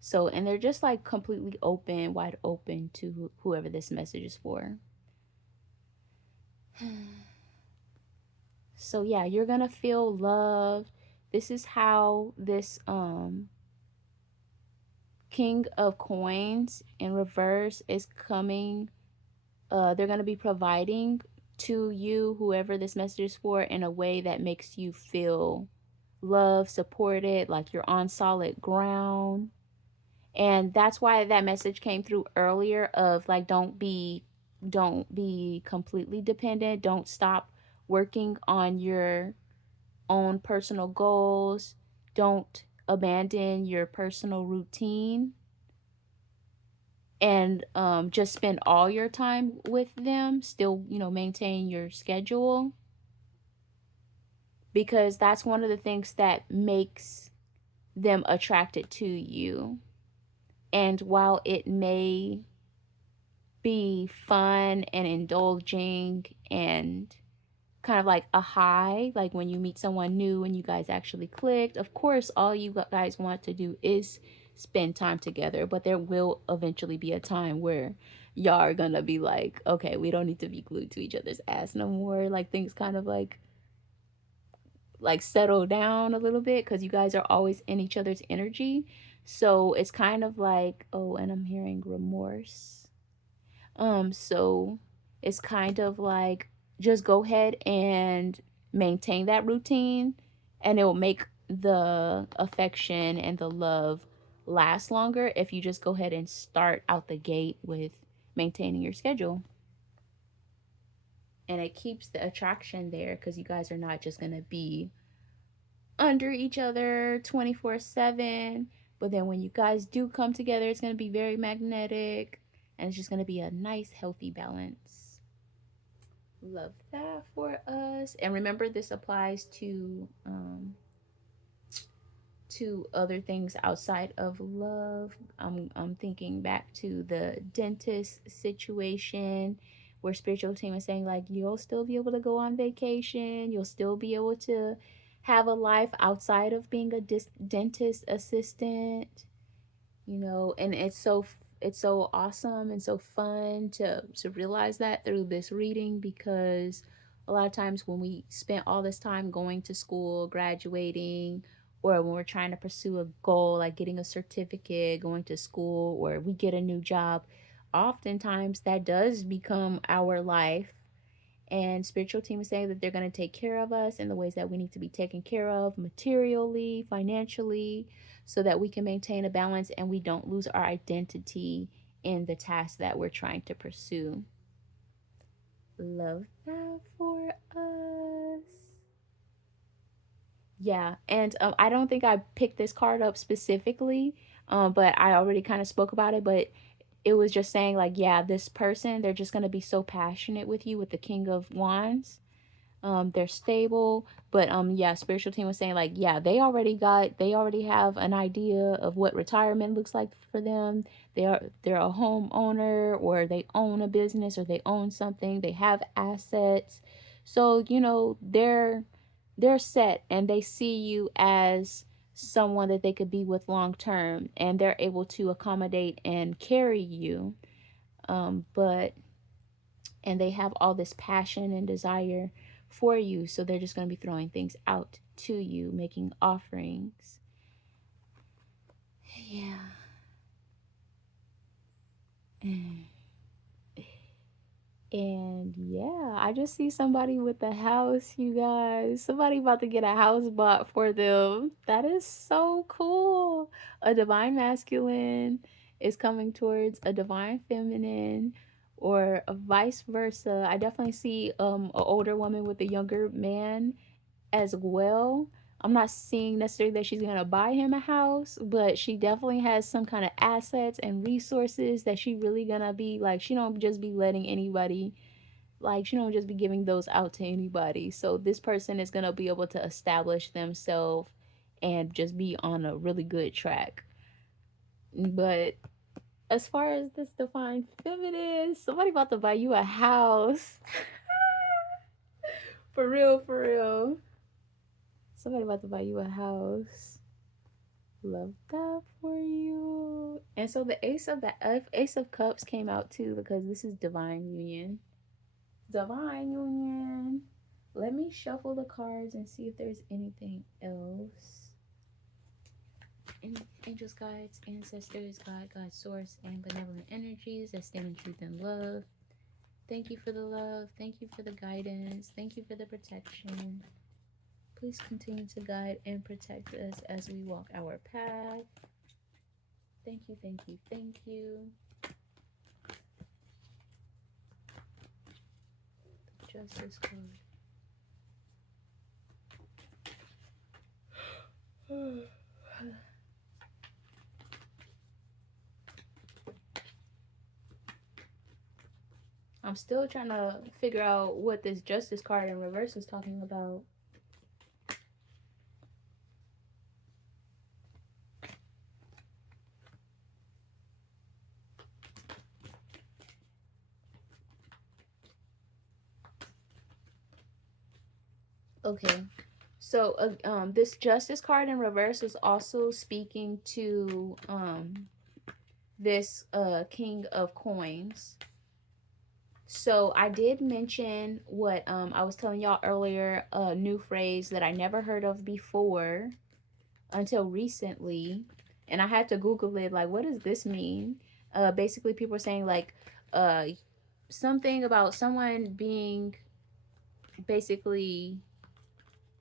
So, and they're just like completely open, wide open to whoever this message is for. So, yeah, you're going to feel loved. This is how this King of Coins in reverse is coming. They're going to be providing to you, whoever this message is for, in a way that makes you feel loved, supported, like you're on solid ground. And that's why that message came through earlier of like don't be completely dependent. Don't stop working on your own personal goals. Don't abandon your personal routine, and just spend all your time with them. Still, maintain your schedule, because that's one of the things that makes them attracted to you. And while it may be fun and indulging and kind of like a high, like when you meet someone new and you guys actually clicked. Of course, all you guys want to do is spend time together, but there will eventually be a time where y'all are gonna be like, okay, we don't need to be glued to each other's ass no more. Like things kind of like settle down a little bit because you guys are always in each other's energy. So it's kind of like, oh, and I'm hearing remorse. So it's kind of like just go ahead and maintain that routine, and it will make the affection and the love last longer if you just go ahead and start out the gate with maintaining your schedule. And it keeps the attraction there because you guys are not just going to be under each other 24/7. But then when you guys do come together, it's going to be very magnetic, and it's just going to be a nice, healthy balance. Love that for us. And remember, this applies to other things outside of love. I'm thinking back to the dentist situation where spiritual team is saying like you'll still be able to go on vacation, you'll still be able to have a life outside of being a dentist assistant, and it's so awesome and so fun to realize that through this reading, because A lot of times when we spent all this time going to school, graduating, or when we're trying to pursue a goal like getting a certificate, going to school, or we get a new job, oftentimes that does become our life. And spiritual team is saying that they're going to take care of us in the ways that we need to be taken care of, materially, financially, so that we can maintain a balance and we don't lose our identity in the task that we're trying to pursue. Love that for us. Yeah, and I don't think I picked this card up specifically, but I already kind of spoke about it. But it was just saying, like, yeah, this person, they're just going to be so passionate with you with the King of Wands. They're stable, but yeah, spiritual team was saying, like, yeah, they already have an idea of what retirement looks like for them. They're a homeowner, or they own a business, or they own something, they have assets. So they're set, and they see you as someone that they could be with long term, and they're able to accommodate and carry you. But and they have all this passion and desire for you, so they're just going to be throwing things out to you, making offerings. Yeah. And yeah, I just see somebody with a house, you guys. Somebody about to get a house bought for them. That is so cool. A divine masculine is coming towards a divine feminine, or a vice versa. I definitely see an older woman with a younger man as well. I'm not seeing necessarily that she's going to buy him a house, but she definitely has some kind of assets and resources that she really going to be like, she don't just be letting anybody, like, she don't just be giving those out to anybody. So this person is going to be able to establish themselves and just be on a really good track. But as far as this divine feminine, somebody about to buy you a house. For real, for real. Somebody about to buy you a house. Love that for you. And so the Ace of Cups came out too, because this is divine union. Divine union. Let me shuffle the cards and see if there's anything else. Angels, guides, ancestors, God, source, and benevolent energies that stand in truth and love. Thank you for the love. Thank you for the guidance. Thank you for the protection. Please continue to guide and protect us as we walk our path. Thank you, thank you, thank you. The Justice card. I'm still trying to figure out what this Justice card in reverse is talking about. Okay, so this Justice card in reverse is also speaking to this King of Coins. So I did mention what I was telling y'all earlier, a new phrase that I never heard of before until recently, and I had to Google it. Like, what does this mean? Basically, people are saying, like, uh, something about someone being basically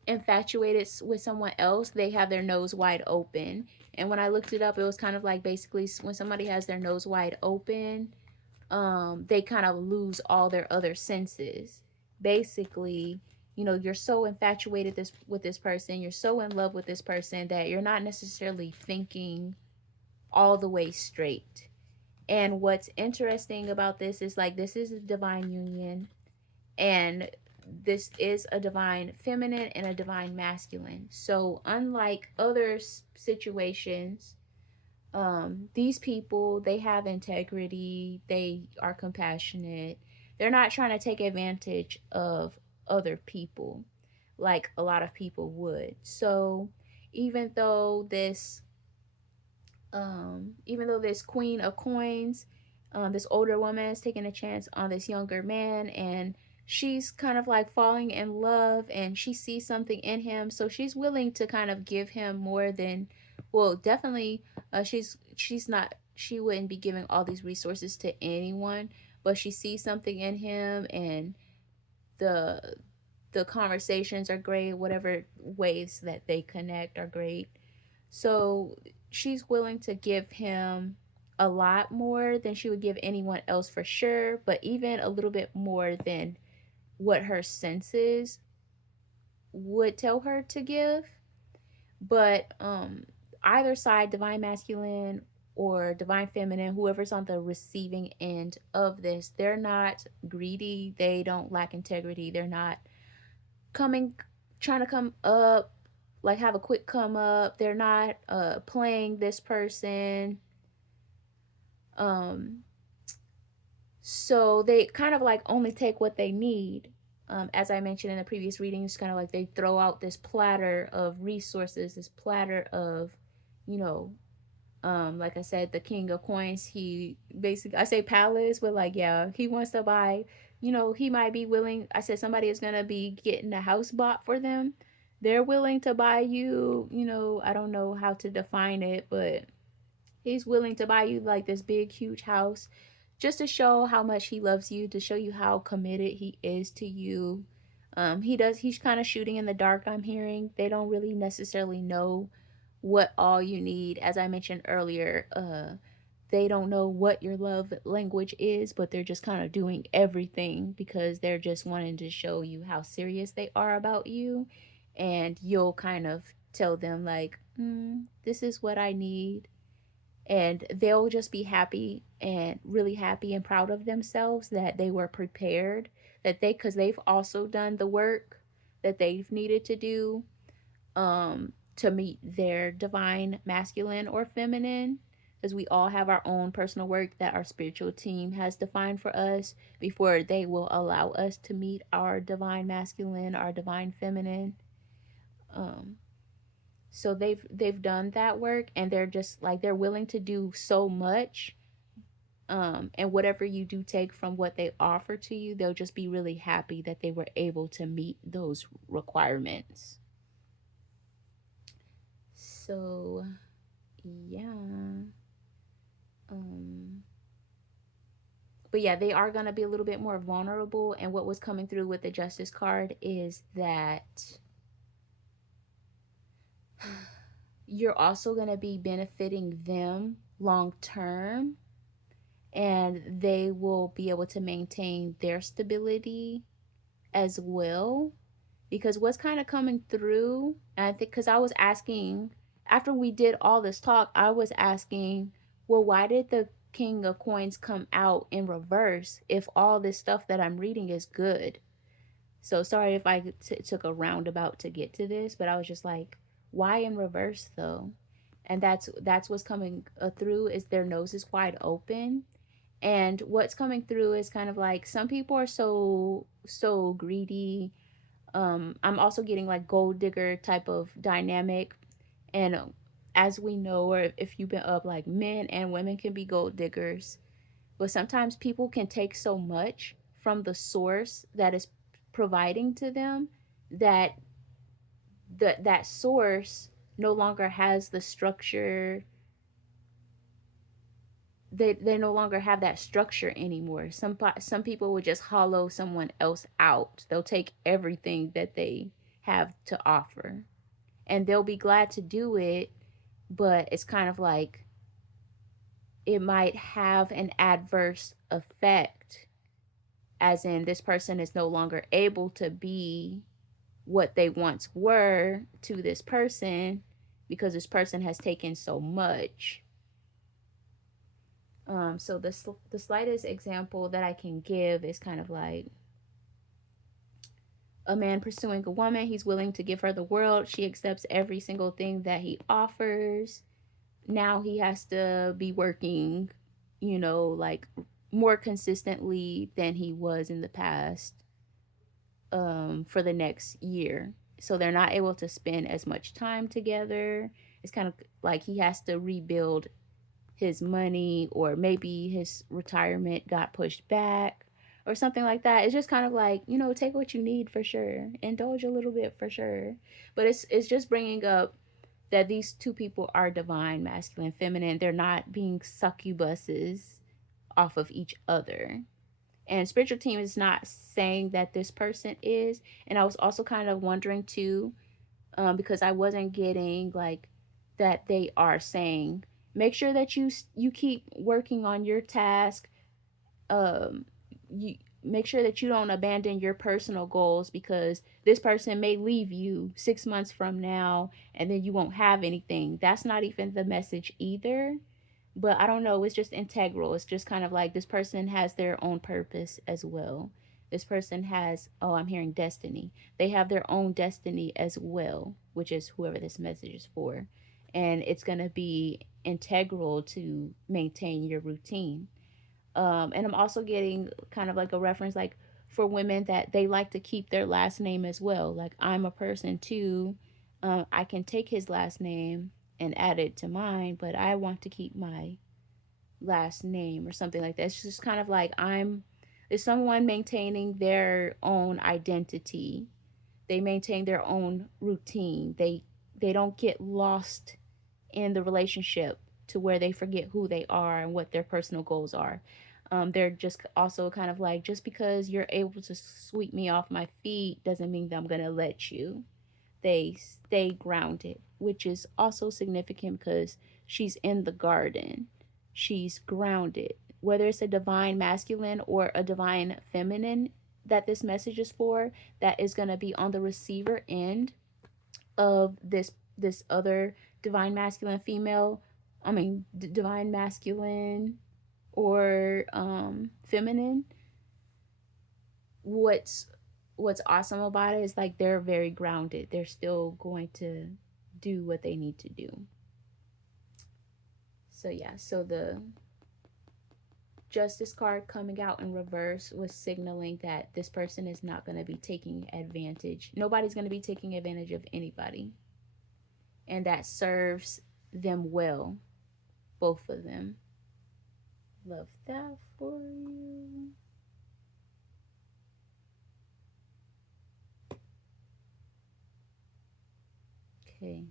infatuated with someone else. They have their nose wide open, and when I looked it up, it was kind of like basically when somebody has their nose wide open, they kind of lose all their other senses. Basically, you're so infatuated with this person, you're so in love with this person that you're not necessarily thinking all the way straight. And what's interesting about this is, like, this is a divine union, and this is a divine feminine and a divine masculine. So unlike other situations, these people, they have integrity, they are compassionate, they're not trying to take advantage of other people like a lot of people would. So even though this Queen of Coins, this older woman is taking a chance on this younger man, and she's kind of like falling in love and she sees something in him, so she's willing to kind of give him more than, well, definitely, she's not, she wouldn't be giving all these resources to anyone, but she sees something in him, and the the conversations are great, whatever ways that they connect are great. So she's willing to give him a lot more than she would give anyone else for sure, but even a little bit more than what her senses would tell her to give. But either side, divine masculine or divine feminine, whoever's on the receiving end of this, they're not greedy, they don't lack integrity, they're not coming trying to come up, like have a quick come up, they're not playing this person. um so they kind of like only take what they need. As I mentioned in the previous reading, it's kind of like they throw out this platter of resources, this platter of, you know, like I said, the king of coins, he basically, I say palace, but like, yeah, he wants to buy, you know, he might be willing, I said somebody is going to be getting a house bought for them. They're willing to buy you, you know, I don't know how to define it, but he's willing to buy you like this big, huge house just to show how much he loves you, to show you how committed he is to you. He's kind of shooting in the dark, I'm hearing. They don't really necessarily know what all you need. As I mentioned earlier, they don't know what your love language is, but they're just kind of doing everything because they're just wanting to show you how serious they are about you. And you'll kind of tell them, like, this is what I need, and they'll just be happy and really happy and proud of themselves that they were prepared, that they, because they've also done the work that they've needed to do to meet their divine masculine or feminine, because we all have our own personal work that our spiritual team has defined for us before they will allow us to meet our divine masculine, our divine feminine. um so they've done that work, and they're just like, they're willing to do so much. And whatever you do take from what they offer to you, they'll just be really happy that they were able to meet those requirements. So yeah. um but yeah, they are going to be a little bit more vulnerable, and what was coming through with the justice card is that you're also going to be benefiting them long term, and they will be able to maintain their stability as well. Because what's kind of coming through, and I think, because I was asking, after we did all this talk, I was asking, well, why did the king of coins come out in reverse if all this stuff that I'm reading is good? So sorry if I took a roundabout to get to this, but I was just like, why in reverse though? And that's what's coming through, is their nose is wide open. And what's coming through is kind of like, some people are so greedy. I'm also getting like gold digger type of dynamic. And as we know, or if you've been up, like, men and women can be gold diggers, but sometimes people can take so much from the source that is providing to them that that source no longer has the structure. They no longer have that structure anymore. Some people would just hollow someone else out. They'll take everything that they have to offer, and they'll be glad to do it, but it's kind of like it might have an adverse effect, as in this person is no longer able to be what they once were to this person because this person has taken so much. So the slightest example that I can give is kind of like a man pursuing a woman. He's willing to give her the world. She accepts every single thing that he offers. Now he has to be working, you know, like more consistently than he was in the past, for the next year. So they're not able to spend as much time together. It's kind of like he has to rebuild his money, or maybe his retirement got pushed back, or something like that. It's just kind of like, you know, take what you need for sure, indulge a little bit for sure. But it's just bringing up that these two people are divine, masculine, feminine. They're not being succubuses off of each other. And spiritual team is not saying that this person is. And I was also kind of wondering too, because I wasn't getting like that they are saying make sure that you keep working on your task. You make sure that you don't abandon your personal goals, because this person may leave you 6 months from now and then you won't have anything. That's not even the message either. But I don't know, it's just integral. It's just kind of like this person has their own purpose as well. This person has, oh, I'm hearing destiny. They have their own destiny as well, which is whoever this message is for. And it's going to be integral to maintain your routine. And I'm also getting kind of like a reference, like for women that they like to keep their last name as well. Like I'm a person too. I can take his last name and add it to mine, but I want to keep my last name or something like that. It's just kind of like is someone maintaining their own identity. They maintain their own routine. They don't get lost in the relationship to where they forget who they are and what their personal goals are. They're just also kind of like, just because you're able to sweep me off my feet doesn't mean that I'm going to let you. They stay grounded, which is also significant because she's in the garden. She's grounded. Whether it's a divine masculine or a divine feminine that this message is for, that is going to be on the receiver end of this other divine masculine female, divine masculine or feminine. What's awesome about it is like they're very grounded. They're still going to do what they need to do. So yeah, so the justice card coming out in reverse was signaling that this person is not going to be taking advantage. Nobody's going to be taking advantage of anybody. And that serves them well, both of them. Love that for you. Okay.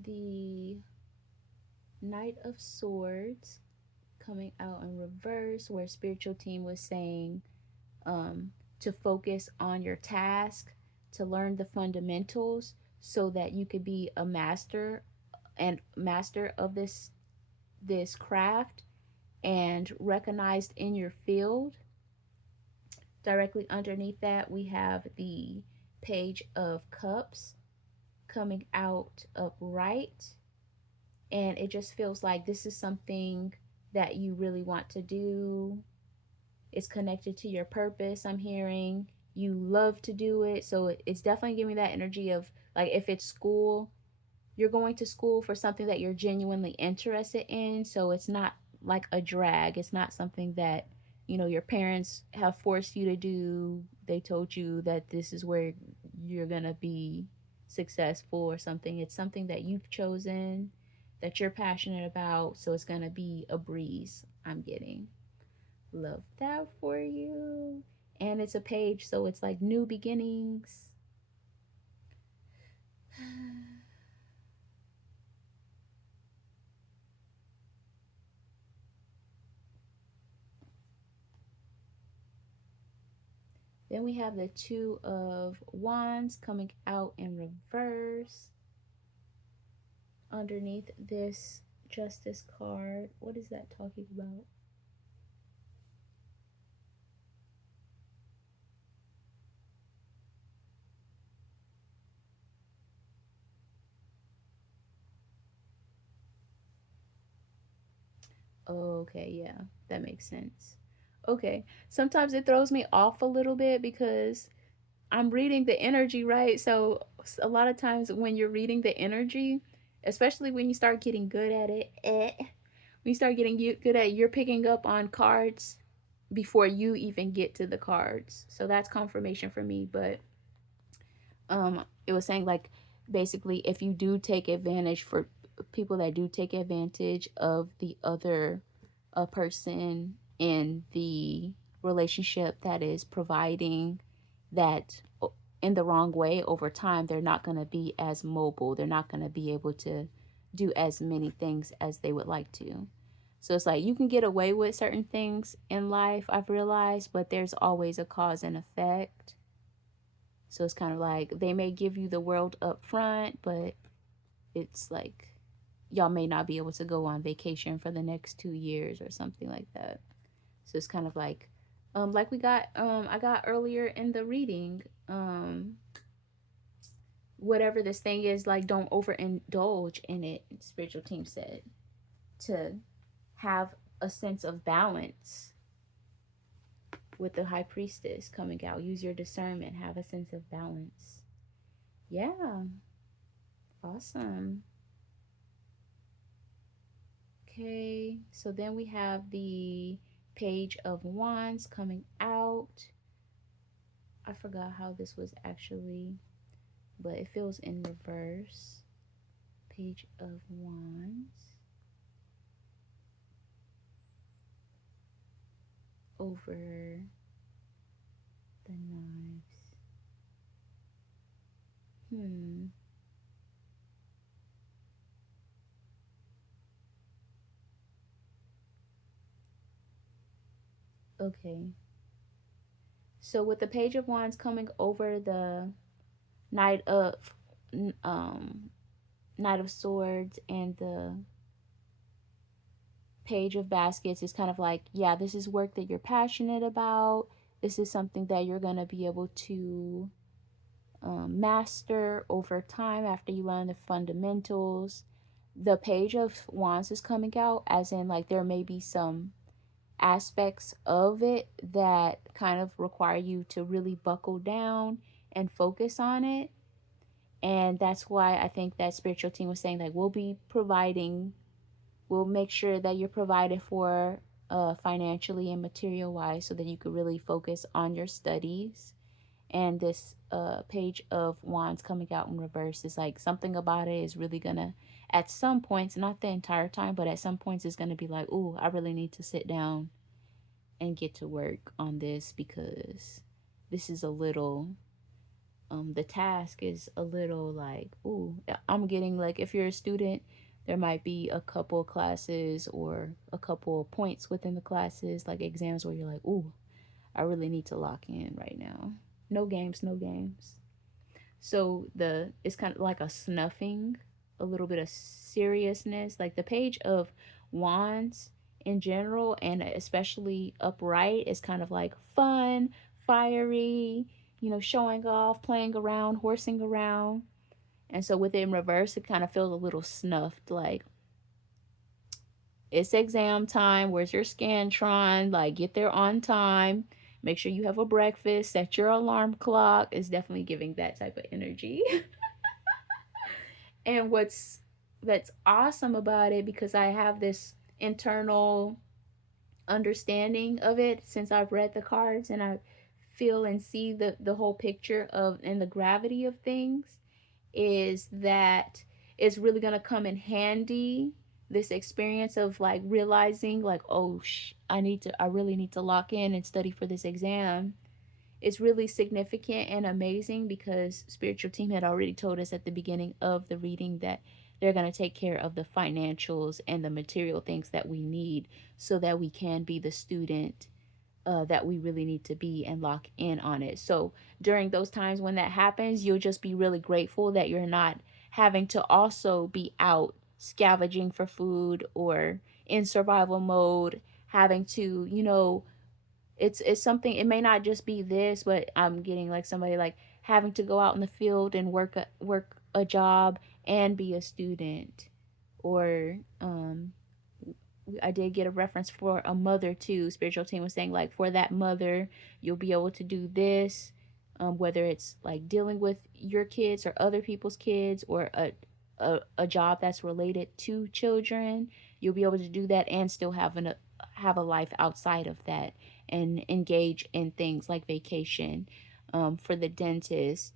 The Knight of Swords coming out in reverse, where spiritual team was saying to focus on your task, to learn the fundamentals so that you could be a master of this craft and recognized in your field. Directly underneath that, we have the Page of Cups coming out upright. And it just feels like this is something that you really want to do. It's connected to your purpose, I'm hearing. You love to do it. So it's definitely giving me that energy of like, if it's school, you're going to school for something that you're genuinely interested in. So it's not like a drag. It's not something that, you know, your parents have forced you to do. They told you that this is where you're going to be successful or something. It's something that you've chosen, that you're passionate about. So it's going to be a breeze, I'm getting. Love that for you. And it's a page, so it's like new beginnings. Then we have the Two of Wands coming out in reverse. Underneath this Justice card, what is that talking about? Okay, yeah, that makes sense. Okay, sometimes it throws me off a little bit because I'm reading the energy, right? So a lot of times when you're reading the energy, especially when you start getting good at it, when you start getting good at it, you're picking up on cards before you even get to the cards. So that's confirmation for me. But it was saying like basically if you do take advantage, for people that do take advantage of the other person in the relationship that is providing that in the wrong way over time, they're not going to be as mobile. They're not going to be able to do as many things as they would like to. So it's like you can get away with certain things in life, I've realized, but there's always a cause and effect. So it's kind of like they may give you the world up front, but it's like y'all may not be able to go on vacation for the next 2 years or something like that. So it's kind of like we got I got earlier in the reading, whatever this thing is, like don't overindulge in it. Spiritual team said to have a sense of balance with the high priestess coming out. Use your discernment, have a sense of balance. Yeah, awesome. Okay, so then we have the Page of Wands coming out. I forgot how this was actually, but it feels in reverse. Page of Wands over the knives. Okay. So with the Page of Wands coming over the Knight of um Knight of Swords and the Page of Baskets, is kind of like, yeah, this is work that you're passionate about. This is something that you're going to be able to master over time after you learn the fundamentals. The Page of Wands is coming out, as in, like, there may be some aspects of it that kind of require you to really buckle down and focus on it. And that's why I think that spiritual team was saying, like, we'll make sure that you're provided for financially and material wise so that you could really focus on your studies. And this Page of Wands coming out in reverse is like something about it is really gonna, at some points, not the entire time, but at some points it's gonna be like, oh, I really need to sit down and get to work on this, because this is a little the task is a little like, ooh, I'm getting, like, if you're a student, there might be a couple classes or a couple points within the classes, like exams, where you're like, ooh, I really need to lock in right now. No games, no games. So it's kind of like a snuffing, a little bit of seriousness. Like the Page of Wands in general, and especially upright, is kind of like fun, fiery, showing off, playing around, horsing around. And so with it in reverse, it kind of feels a little snuffed, like it's exam time. Where's your Scantron? Like, get there on time. Make sure you have a breakfast. Set your alarm clock. It's definitely giving that type of energy. And that's awesome about it, because I have this internal understanding of it since I've read the cards, and I feel and see the whole picture of and the gravity of things, is that it's really going to come in handy, this experience of like realizing, like, oh, I really need to lock in and study for this exam. It's really significant and amazing, because spiritual team had already told us at the beginning of the reading that they're going to take care of the financials and the material things that we need so that we can be the student that we really need to be and lock in on it. So during those times when that happens, you'll just be really grateful that you're not having to also be out scavenging for food or in survival mode, having to, it's something. It may not just be this, but I'm getting like somebody like having to go out in the field and work a job and be a student. Or I did get a reference for a mother too. Spiritual team was saying, like, for that mother, you'll be able to do this, whether it's like dealing with your kids or other people's kids, or a job that's related to children. You'll be able to do that and still have a life outside of that, and engage in things like vacation. For the dentist,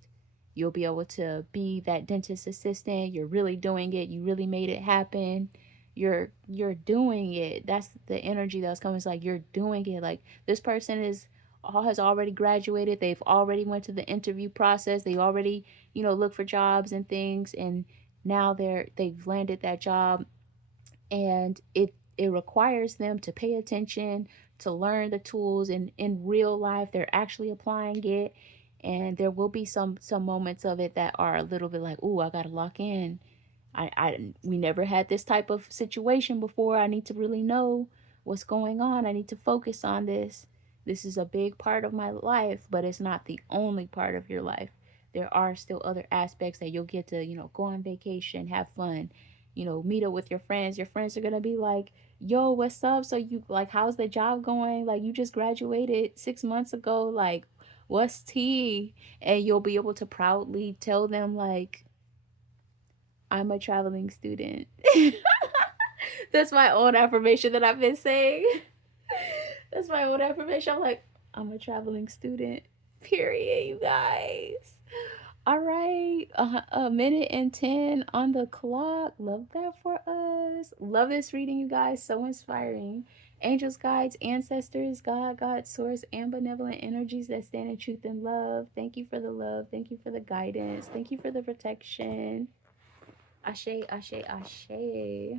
you'll be able to be that dentist assistant. You're really doing it. You really made it happen. you're doing it. That's the energy that's coming. It's like you're doing it. Like this person has already graduated. They've already went to the interview process. They already, look for jobs and things, and now they've landed that job, and it requires them to pay attention, to learn the tools, and in real life they're actually applying it. And there will be some moments of it that are a little bit like, "Ooh, I got to lock in. We never had this type of situation before. I need to really know what's going on. I need to focus on this. This is a big part of my life, but it's not the only part of your life. There are still other aspects that you'll get to, go on vacation, have fun, meet up with your friends. Your friends are going to be like, "Yo, what's up? So you like, how's the job going? Like, you just graduated 6 months ago. Like, what's tea?" And you'll be able to proudly tell them, like, "I'm a traveling student." That's my own affirmation that I've been saying. That's my own affirmation. I'm like, "I'm a traveling student. Period, you guys." All right, a minute and 10 on the clock. Love that for us. Love this reading, you guys. So inspiring. Angels, guides, ancestors, God, source, and benevolent energies that stand in truth and love. Thank you for the love. Thank you for the guidance. Thank you for the protection. Ashe, ashe, ashe.